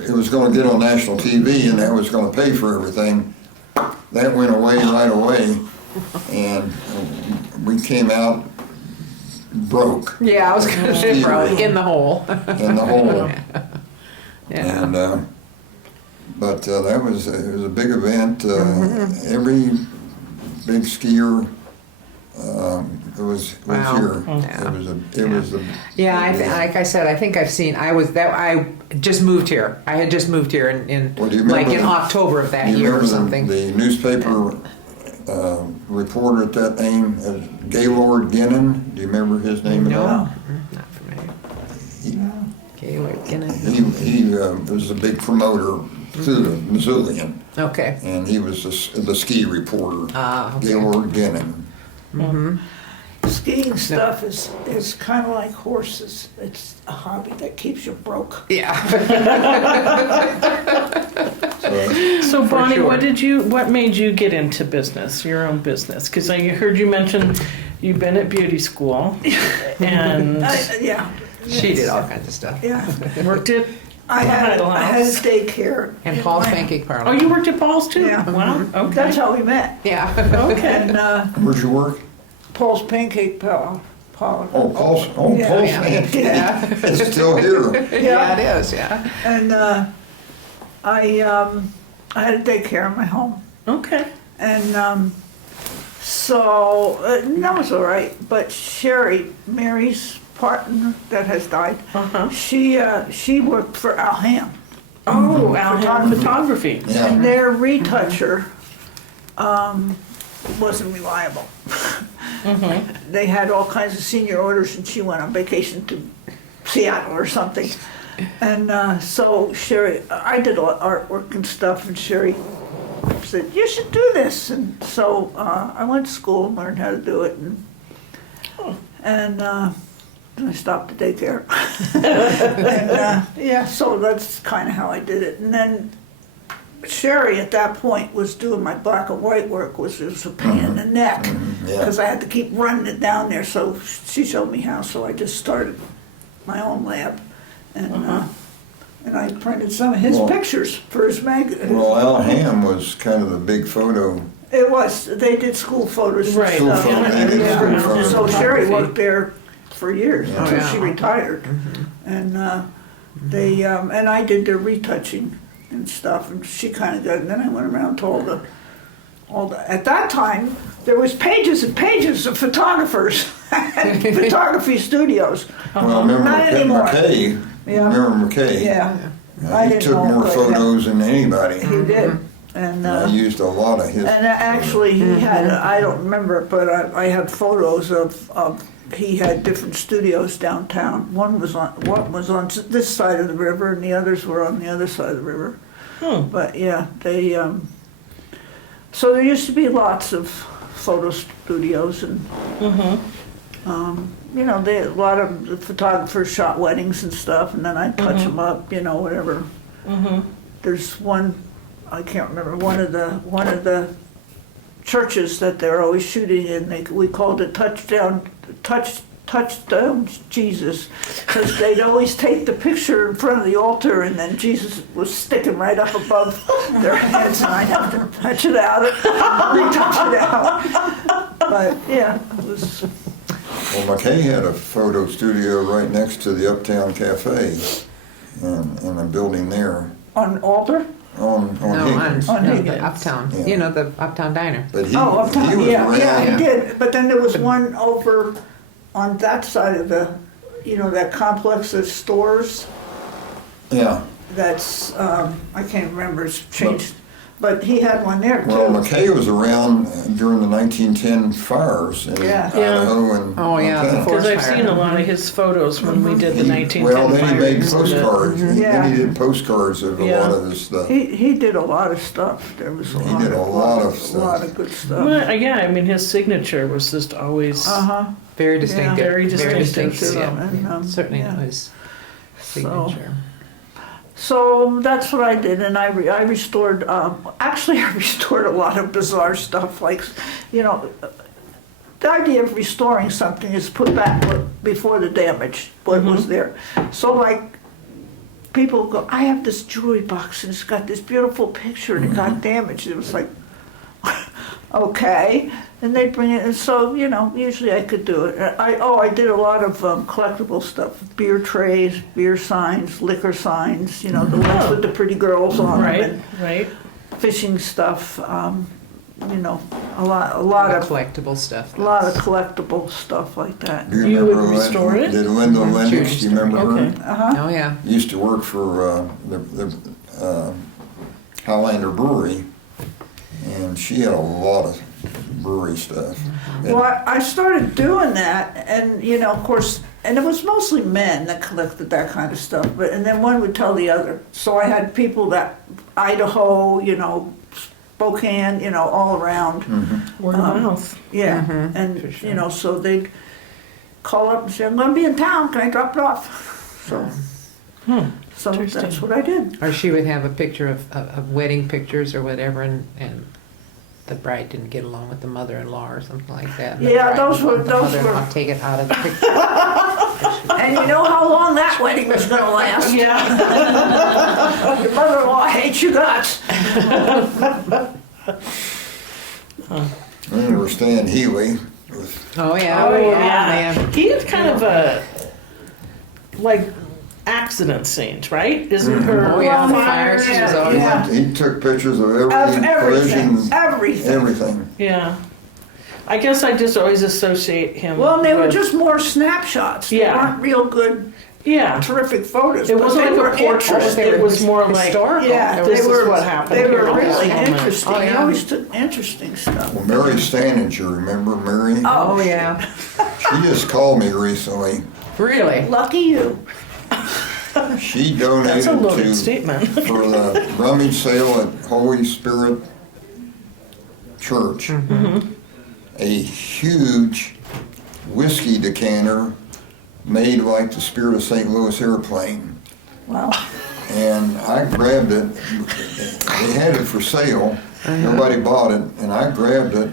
It was going to get on national TV, and that was going to pay for everything. That went away right away, and we came out broke Yeah, I was going to say, Ski probably ring. in the hole. in the hole. Yeah. And but that was it was a big event. Every big skier was Wow. here. Yeah. It was the Yeah, like I said, I think I've seen. I just moved here. I had just moved here in Well, do you like remember in the- October of that you year or remember something. The newspaper reporter at that name, Gaylord Ginnon. Do you remember his name at all? No, not familiar. Gaylord Ginnon. He was a big promoter through the Missoulian, Okay. and he was the ski reporter. Ah, okay. Gaylord Ginnon. skiing stuff is kind of like horses. It's a hobby that keeps you broke. Yeah. So Bonnie, sure. what made you get into business, your own business? Because I heard you mention you've been at beauty school and Yeah, She did all kinds of stuff. yeah. worked at I had Bridal a House. daycare. And in Paul's my- pancake parlor. Oh, you worked at Paul's too? Yeah. Wow, That's okay. how we met. Yeah. Okay. And Where'd you work? Paul's pancake parlor. Oh, Paul's, Yeah. Paul's Yeah. Pancake. Yeah. It's still here. Yeah, it is, yeah. And I had a daycare in my home. Okay. And so that was all right. But Sherry, Mary's partner that has died, Uh-huh. she worked for Al Ham. Oh, Al photography. Yeah. And their retoucher wasn't reliable. They had all kinds of senior orders, and she went on vacation to Seattle or something. And so Sherry, I did a lot of artwork and stuff, and Sherry said, "You should do this." And so I went to school and learned how to do it, and I stopped the daycare. And yeah, so that's kind of how I did it. And then Sherry at that point was doing my black and white work, which was a pain in the neck, Yeah. because I had to keep running it down there. So she showed me how, so I just started my own lab, and I printed some of his Well- pictures for his magazine. Well, Al Ham was kind of the big photo. It was, they did school photos and Right. stuff. School photo, they did Yeah. school photos. So Sherry worked there for years Yeah. until Oh, she yeah. retired. And they, and I did their retouching and stuff, and she kind of got, and then I went around to all the, at that time, there was pages and pages of photographers and photography studios. Well, remember Not anymore. McKay? Yeah. Remember McKay? Yeah, I He didn't took know, more but, yeah. photos than anybody. he did. And I used a lot of his. And actually, he had, I don't remember, but I have photos of, he had different studios downtown. One was on this side of the river, and the others were on the other side of the river. But yeah, they, so there used to be lots of photo studios, and, you know, a lot of the photographers shot weddings and stuff, and then I'd touch them up, you know, whatever. There's one, I can't remember, one of the churches that they're always shooting in, we called it Touchdown Jesus, because they'd always take the picture in front of the altar, and then Jesus was sticking right up above their heads, and I'd have to touch it out, retouch it out. But yeah, it was, Well, McKay had a photo studio right next to the Uptown Cafe, in a building there on altar? on No, Higgins. On no, Higgins. the Uptown, Yeah. you know, the Uptown Diner. But he Oh, uptown, was yeah, around. yeah, he did, but then there was one over on that side of the, you know, that complex of stores, Yeah. that's, I can't remember, it's changed, but he had one there Well, too. McKay was around during the 1910 fires in Yeah. Idaho and Oh, yeah, the Montana. Because I've Fire. seen a lot of his photos when we did the 1910 Well, then he made firings. postcards. Yeah. Then he did postcards of a Yeah. lot of this stuff. He did a lot of stuff, there was a He lot, did a lot of a stuff. lot of good stuff. Well, yeah, I mean, his signature was just always, Uh-huh, Very distinctive. Very distinctive, yeah. and, Certainly yeah. his So, signature. so that's what I did, and I restored, actually I restored a lot of bizarre stuff, like, you know, the idea of restoring something is put back before the damage, what was there. So like, people go, I have this jewelry box and it's got this beautiful picture and it got damaged. It was like, okay. And they bring it, and so, you know, usually I could do it. I did a lot of collectible stuff, beer trays, beer signs, liquor signs, you know, the ones with the pretty girls on them, right, and right. fishing stuff, you know, a lot of Collectible stuff. collectible stuff like that. Do You remember would restore it? Did Linda Lennox, Sure. do you remember Okay. her? Oh, yeah. Used to work for the Highlander Brewery, and she had a lot of brewery stuff. Well, I started doing that, and you know, of course, and it was mostly men that collected that kind of stuff. But and then one would tell the other. So I had people that Idaho, you know, Spokane, you know, all around. Word of mouth. Yeah, Mhm, and, for sure. you know, so they'd call up and say, I'm gonna be in town, can I drop it off? So, so that's Interesting. what I did. Or she would have a picture of wedding pictures or whatever, and the bride didn't get along with the mother-in-law or something like that. and the Yeah, bride those would were- want the those mother-in-law were- taken out of the picture. And you know how long that wedding was gonna last? Yeah. Your mother-in-law hates you guts. I remember Stan Healy with, Oh, yeah. Oh, man. yeah. He had kind of a, like, accident scenes, right? Isn't her Oh, yeah, the fire? fires, she was always- Yeah. he took pictures of every Of everything, collision, everything. everything. Yeah. I guess I just always associate him. Well, they were with- just more snapshots. They Yeah. weren't real good, Yeah. terrific photos. It but wasn't they like were a portrait. interesting. It was more like, historical. Yeah, this they is were, what happened they here were at this really moment. interesting. Oh, They yeah. always took interesting stuff. Well, Mary Staninger, remember Mary? Oh, yeah. She just called me recently. Really? Lucky you. She That's donated a loaded to, statement. for the rummage sale at Holy Spirit Church, a huge whiskey decanter made like the Spirit of St. Louis airplane. Wow. And I grabbed it. They had it for sale. Nobody bought it, and I grabbed it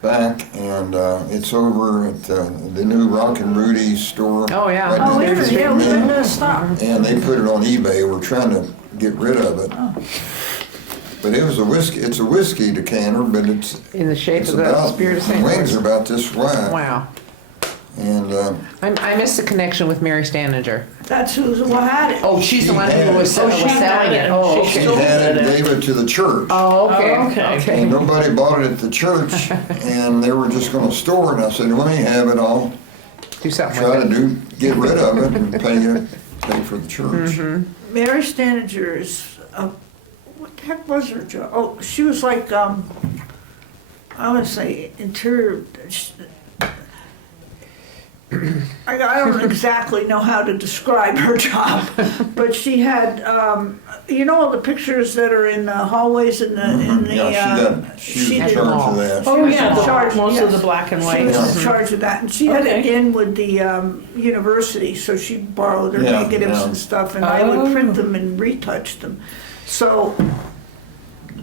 back, and it's over at the new Rock and Rudy store. Oh, yeah. right Oh, down wait a the minute, street yeah, from we there. didn't stop. And they put it on eBay. We're trying to get rid of it. But it was a whiskey. It's a whiskey decanter, but it's In the shape it's of the about Spirit of the St. wings are Louis. about this wide. Wow. And I miss the connection with Mary Staninger. That's who had it. Oh, she's the She one had who was it. was she had selling it. it. Oh, She she okay. had it, did it. gave it to the church. Oh, okay. Oh, okay. Okay. And nobody bought it at the church, and they were just going to store it. And I said, let me have it. I'll Do something try with to it. get rid of it and pay for the church. Mary Staninger is, what the heck was her job? Oh, she was like, I would say interior. I don't exactly know how to describe her job, but she had, you know, all the pictures that are in the hallways in the. Yeah, she was in did- charge of that. Oh, She was yeah, in the- charge, most of yes. the black and She white. was in charge of that, and she had it Okay. in with the university, so she borrowed her Yeah, negatives yeah. and stuff, and I would print Oh. them and retouch them. So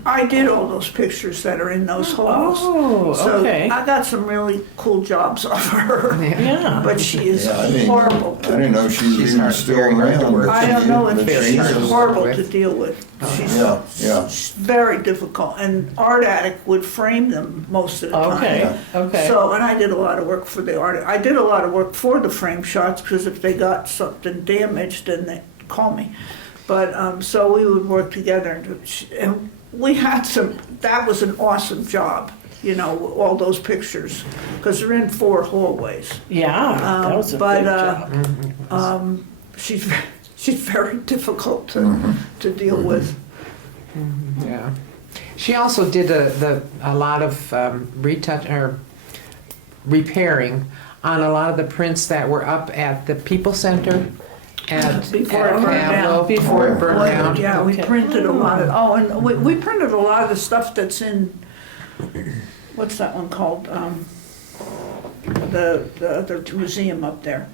I did all those pictures that are in those halls. Oh, So okay. I got some really cool jobs off of her, Yeah. but she is Yeah, I horrible. I didn't know she was She's even hard- still very hard to around. work but I she don't know, is- and but very she hard to is. work horrible with. to deal with. She's Yeah. very difficult, and Art Addict would frame them most of the time. Okay, okay. So, and I did a lot of work for the art. I did a lot of work for the frame shots because if they got something damaged, then they'd call me. But so we would work together, and we had some. That was an awesome job, you know, all those pictures, because they're in 4 hallways. Yeah, that was a but, big job. She's very difficult to deal with. Yeah. She also did a lot of retouch or repairing on a lot of the prints that were up at the People Center at Before it at burned Pablo, down. before it burned Well, down. yeah, we Okay. printed a lot of, and we printed a lot of the stuff that's in, what's that one called? The other museum up there.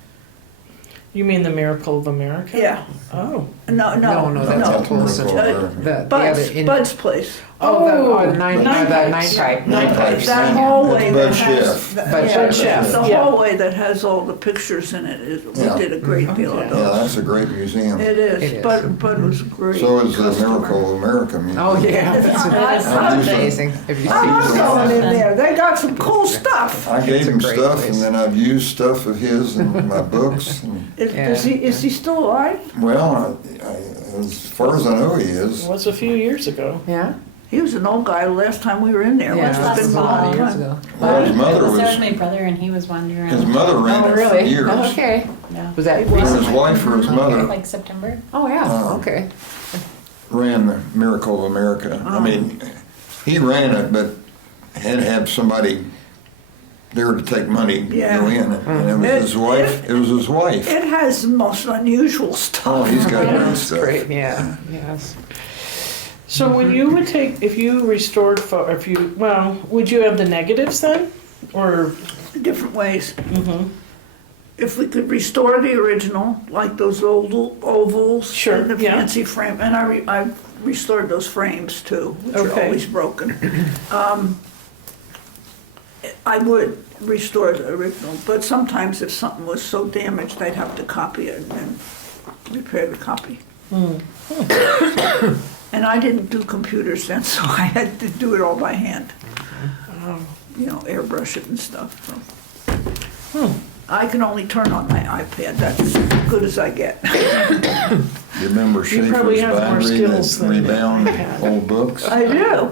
You mean the Miracle of America? Yeah, Oh. no, No, that's Not a Wilson. Miracle. The Bud's, other in, Bud's place. the nine Nine the Pipes. nine pipe. Nine Pipes. That Yeah. hallway that That's Bud has, Chef. that- Bud yeah, Chef. Chef, the yeah. hallway that has all the pictures in it, we Yeah. did a great deal of Okay. Yeah, those. that's a great museum. It It is, is. Bud was a great So is the customer. Miracle of America Museum. Oh yeah, that's amazing. Have you I love seen going that? in there, they got some cool stuff. I gave It's a him great stuff, place. and then I've used stuff of his in my books. And, Is he still alive? well, as far as I know, he It is. was a few years ago. Yeah. He was an old guy last time we were in there. Yeah, Must that's have a been a lot long of years time. ago. Well, his mother So was was. my brother, and he was wandering His around. mother ran Oh it for really? years. Oh, okay. Yeah. Was that Or recent? his wife or his mother Like September. Oh yeah. Oh. Okay. ran the Miracle of America. I mean, he ran it, but had to have somebody there to take money to Yeah. go in. And it was his wife. It was his wife. It has the most unusual Oh, stuff. he's got Yeah, great that's stuff. great. Yeah. Yes. So when you would take, if you restored, would you have the negatives then? Or, Different ways. mhm. If we could restore the original, like those old ovals Sure, and the yeah. fancy frame, and I restored those frames too, which are Okay. always broken. I would restore the original, but sometimes if something was so damaged, I'd have to copy it and then repair the copy. And I didn't do computers then, so I had to do it all by hand. You know, airbrush it and stuff, so. I can only turn on my iPad, that's as good as I get. You remember You probably Schaefer's have more bindery skills that than rebound I old books? I do.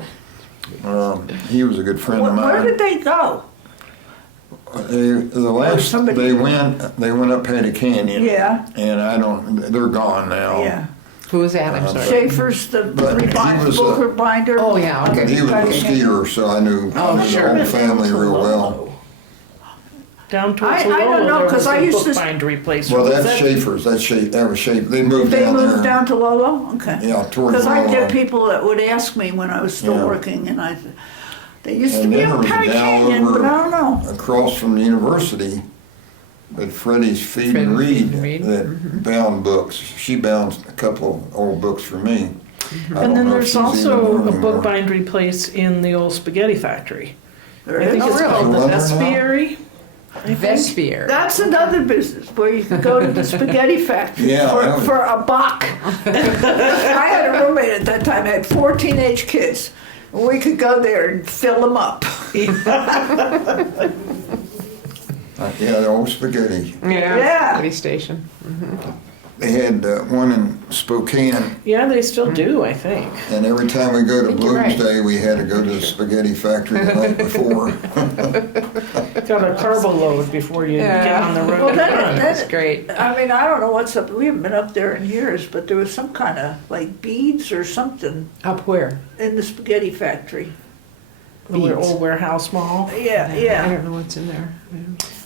He was a good friend of Where did mine. they go? Somebody- They went up Petty Canyon. Yeah, And they're gone now. yeah. Who was that? I'm sorry. Schaefer's the But he was, book binder. Oh, yeah, okay. He was a skier, so I knew Oh, the sure. whole family real well. Down towards I the don't Lolo, know, there 'cause was I a used to- bookbindery place. Well, Was that's that- Schaefer's, that was Schaefer, they moved They down there. moved down to Lolo? Okay. Yeah, towards Because I Lolo. get people that would ask me when I was still Yeah. working, and they used to And be then there on was a Petty gal Canyon, but I don't over know. across from the university at Freddie's Feed and Read that bound books. She bound a couple old books for me. I And don't then know if there's she's even also there a anymore. bookbindery place in the old spaghetti factory. There I think is. it's really? called the Is there one there now? Vespiary. I think. Vespier. That's another business where you could go to the spaghetti factory Yeah, that was- for a buck. I had a roommate at that time, had 4 teenage kids. We could go there and fill them up. Yeah, the old spaghetti. Yeah. Spaghetti station. They had one in Spokane, Yeah, they still do, I think. and every time we go to think you're right. Bloomsday, we had to go to the spaghetti factory the night before. Got a carbo load before you get Yeah. on the road. Well, to that- run. that- That's great. I mean, I don't know what's up. We haven't been up there in years, but there was some kind of like beads or something Up where? in the spaghetti factory. The old warehouse mall. Yeah, I yeah. don't know what's in there.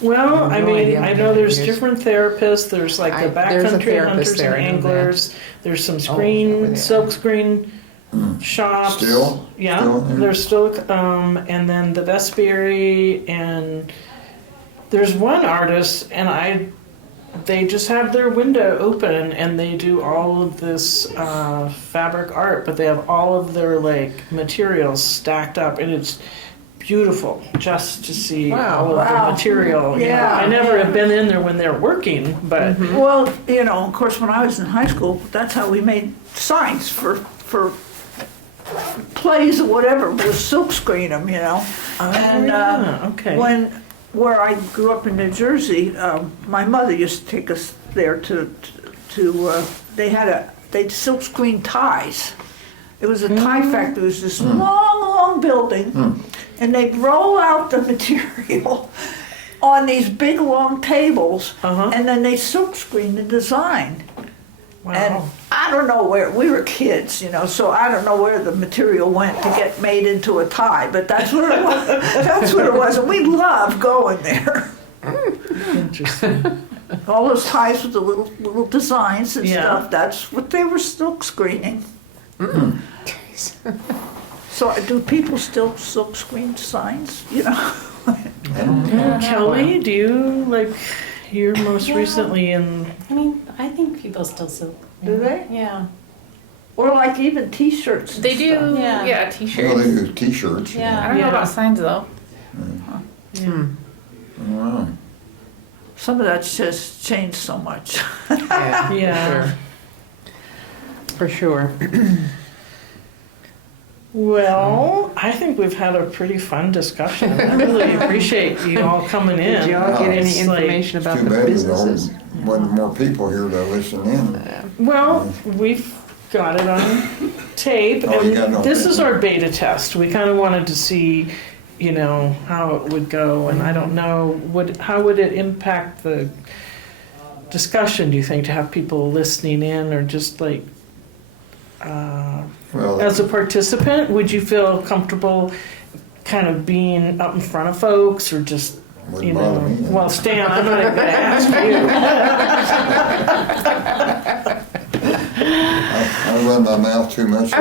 Well, I I have no mean, idea. I know there's Years. different therapists. There's like the There's a backcountry therapist hunters there, and I know that. anglers. There's some over screen, there. silk screen shops. Still? Yeah, Still there? there's still, and then the Vespiary, and there's one artist, and they just have their window open, and they do all of this fabric art, but they have all of their like materials stacked up, and it's beautiful just to see Wow. all of Wow. the material. You know, Yeah. I never have been in there when they're working, but Well, you know, of course, when I was in high school, that's how we made signs for plays or whatever. Was silkscreen them, you know. And yeah, okay. where I grew up in New Jersey, my mother used to take us there to they'd silkscreen ties. It was a tie factory. It was this long building, and they'd roll out the material on these big long tables, Uh-huh. and then they silkscreen the design. Wow. And I don't know where, we were kids, you know, so I don't know where the material went to get made into a tie, but that's what it was. That's what it was, and we loved going there. Interesting. All those ties with the little designs and Yeah. stuff, that's what they were silk screening. So do people still silk screen signs, you know? Kelly, do you like? You're most Yeah. recently in. I mean, I think people still silk. Do they? Yeah. Or like even T-shirts and They do, stuff. yeah, Yeah. Well, t-shirts. they do T-shirts. I Yeah. don't know Yeah. about signs though. Yeah. Wow. Some of that's just changed so much. Yeah. Yeah. For sure. Well, I think we've had a pretty fun discussion. I really appreciate you all coming in. Did y'all get any It's like- information It's about too the bad businesses? there wasn't more people here to listen in. Well, we've got it on tape, Oh, you got it and on this tape. is our beta test. We kind of wanted to see, you know, how it would go, and I don't know, how would it impact the discussion, do you think, to have people listening in, or just like, Well, as a participant, would you feel comfortable kind of being up in front of folks, or just, you wouldn't bother know, me. well, Stan, I'm not even gonna ask you. I run my mouth too much.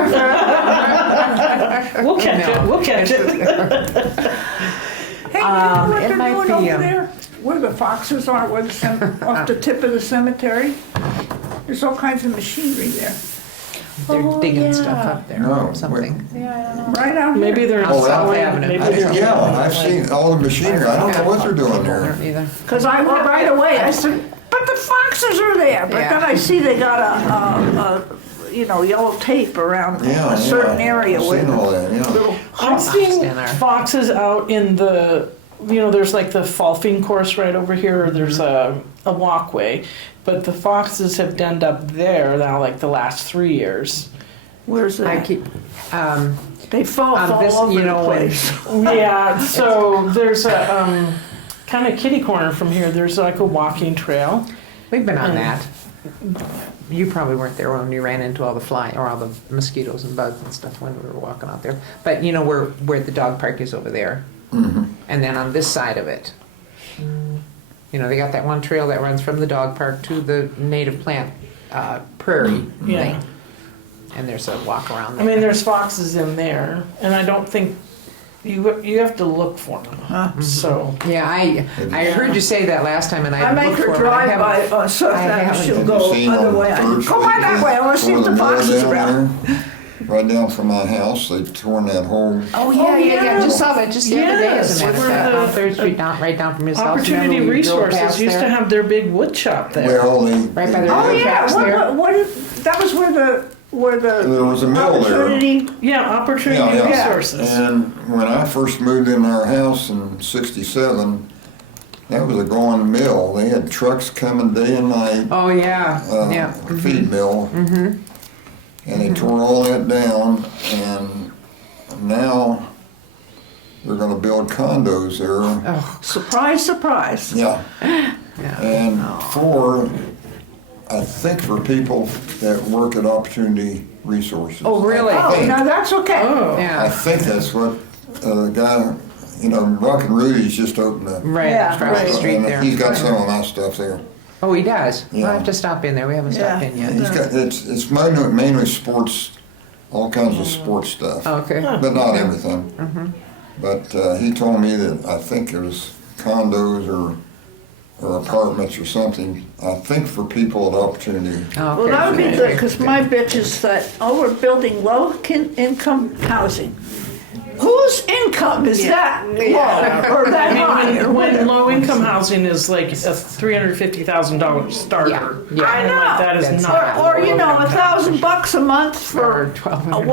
We'll catch it, we'll catch it. Hey, you know what it they're might doing be, over there? Where the foxes are, where off the tip of the cemetery? There's all kinds of machinery there. They're Oh, digging yeah. stuff up there No, or something. Yeah, I don't know. Right out here. Maybe they're Oh, South installing, Avenue. maybe I- they're. Yeah, I've seen all the machinery. I don't know what they're doing there. Either. Because I went right away, I said, but the foxes are there. But then I see they got a yellow tape around Yeah, a certain yeah, area I've where seen all that, yeah. little I've Fox seen in there. foxes out in the, there's like the golfing course right over here, or there's a walkway. But the foxes have denned up there now, like the last 3 years. Where's I that? keep, They fall this, all over you the know, when- place. Yeah, so there's a kind of kitty corner from here. There's like a walking trail. we've been on that. You probably weren't there when you ran into all the mosquitoes and bugs and stuff when we were walking out there. But you know where the dog park is over there, and then on this side of it, they got that one trail that runs from the dog park to the native plant prairie Yeah. thing, and there's a walk around I there. mean, there's foxes in there, and I don't think you have to look for them. So Yeah, I heard you say that last time, and I I make looked for her 'em, and I drive by haven't- on South I Avenue, haven't. she'll Have go you seen other on way. I First go by Street, that way, I wanna see tore if the mill foxes down are out. there? Right down from my house, they torn that whole, Oh yeah. Just saw that just the other day, as a matter of Yes, fact, where on the- Third Street, right down from his house. Opportunity Remember we drove Resources past used to there? have their big wood shop there. well, they. Right by the Oh, railroad tracks there. that was where the There was a mill there. opportunity, Yeah, Opportunity Yeah, yeah. Resources. And when I first moved in our house in '67, that was a going mill. They had trucks coming day and night, Oh yeah, yeah. feed mill. And they tore all that down, and now they're gonna build condos there. Oh, surprise, surprise. Yeah. yeah. And I think for people that work at Opportunity Resources. Oh, really? I Oh, think. now that's okay. Oh, I Yeah. think that's what the guy, Rock and Rudy's just opened up. Right Yeah, across the right. street And there. he's got some of my stuff there. Oh, he does. Yeah. We'll have to stop in there. We haven't stopped Yeah. in yet. He's got, it's mainly sports, all kinds of sports stuff, Okay. but not everything. But he told me that I think it was condos or apartments or something, I think for people at Opportunity. Okay. Well, that would be good, because my bitch is that, we're building low-income housing. Whose income is that low, or that high, or when whatever? low-income housing is like a $350,000 starter. Yeah, yeah. I know. Like, that is That's not. Or, $1,000 a month for Or a $1,200.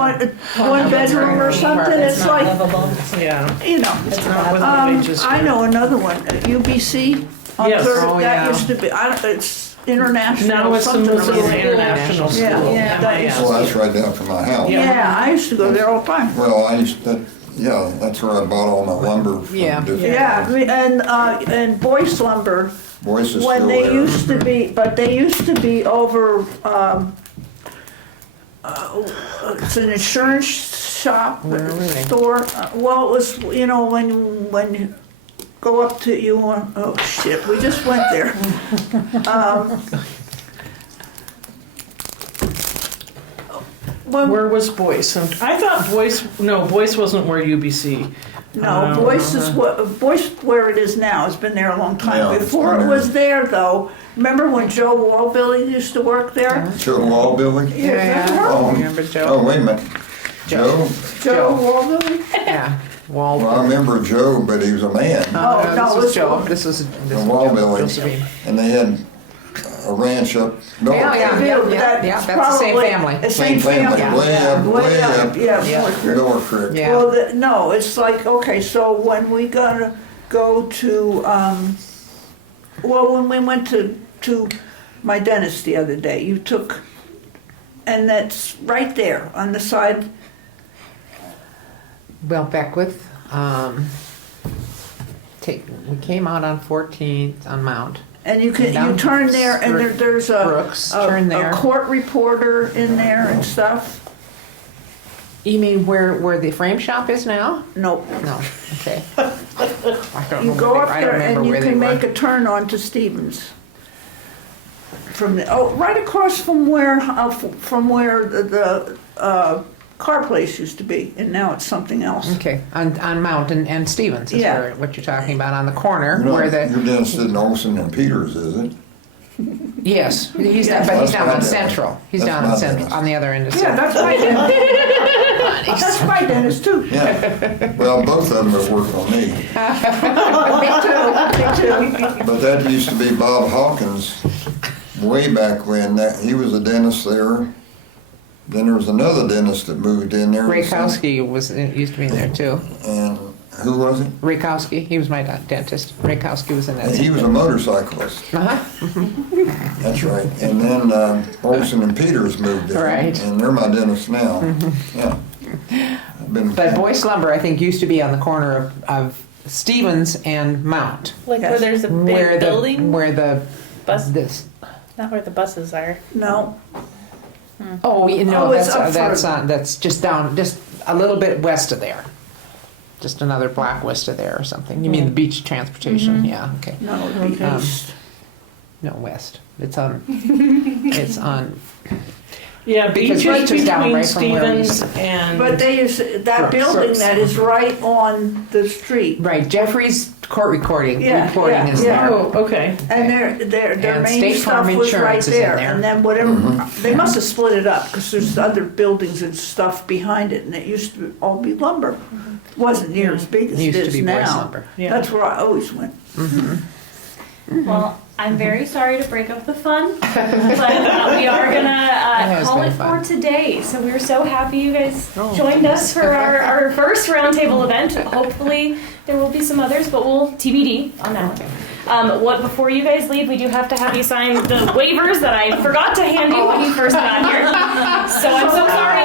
one bedroom or something, It's it's not like, livable. Yeah, It's not with not. the wages. I know another one, UBC on Yes. Third, Oh, that yeah. used to be, it's international, Now it's the something or Missoula other. International School. Yeah, yeah, that MIS. Well, that's right down from my house. Yeah, I used to go there all the time. Well, that's where I bought all my lumber from Yeah. different Yeah, and Boyce Lumber, Voice is when still they there. used to be, but they used to be over, it's an insurance shop, Where were they? store. Well, it was, when you go up to, oh shit, we just went there. When, Where was Boyce? I thought Boyce wasn't where UBC. no, Boyce is Boyce where it is now. It's been there a long time. Yeah, it's Before been it was there though, remember when Joe Wallbilly used to work there? Joe Wall Building? Yeah, remember? Oh, Remember Joe? Oh, wait a minute. Joe? Joe Wallbilly? Yeah. Wall. Well, I remember Joe, but he was a man. Oh, no, this it was was Joe. Joe. This was Wall Building. Josephine. And they had a ranch up north. Yeah. That's That's the same probably- family. the Same family, Yeah. way up, way up. Yeah. Lower Creek. Yeah. Well, no, it's like, okay, so when we gotta go to, when we went to my dentist the other day, you took, and that's right there on the side, Well, Beckwith, we came out on 14th on Mount. and you Down turn there, and there's Brooks, turn there. a court reporter in there and stuff. You mean where the frame shop is now? Nope. No, okay. I don't You know go where up they- I don't there remember and you where they can were. make a turn onto Stevens. right across from where the car place used to be, and now it's something else. Okay, on Mount and Stevens is Yeah. what you're talking about, on the corner Your where the, dentist isn't Olson and Peters, is it? yes, he's Yes. but he's That's down my on dentist. Central. He's That's down my on Central, dentist. on the other end of Yeah, Central. that's my dentist. That's my dentist too. Yeah. Well, both of them are working on me. Me too. But that used to be Bob Hawkins way back when. He was a dentist there. Then there was another dentist that moved in there. Rakowski used to be in there too. And who was it? Rakowski, he was my dentist. Rakowski was in that. And he was a motorcyclist. Uh-huh. That's right. And then Olson and Peters moved there. Right. And they're my dentists now. Yeah. I've been, But Boyce Lumber, I think, used to be on the corner of Stevens and Mount. Like Yes. where there's a big building, Where the bus, this. not where the buses are. No, Oh, you know, Oh, it's up that's further. that's just down, just a little bit west of there. Just another block west of there or something. You mean the beach transportation? Yeah. Okay. no, it'd be Um, east. No, west. It's on. It's on. Yeah, Because beaches right just down between right from where we Stevens and. But they use, that Right. building that is right on the street. Right. Jeffrey's court reporting Yeah, reporting yeah, is yeah. there. Oh, okay. And their And main State stuff Farm was right Insurance is in there. there. And then whatever, they must have split it up because there's other buildings and stuff behind it, and it used to all be lumber. Wasn't near as big as It it used to is be Boyce now. Lumber. Yeah. That's where I always went. Well, I'm very sorry to break up the fun, but we are gonna has call been it fun. for today. So we're so happy you guys Oh. joined us for our first roundtable event. Hopefully there will be some others, but we'll TBD on that one. Before you guys leave, we do have to have you sign the waivers that I forgot to hand you when you first got here. So I'm so sorry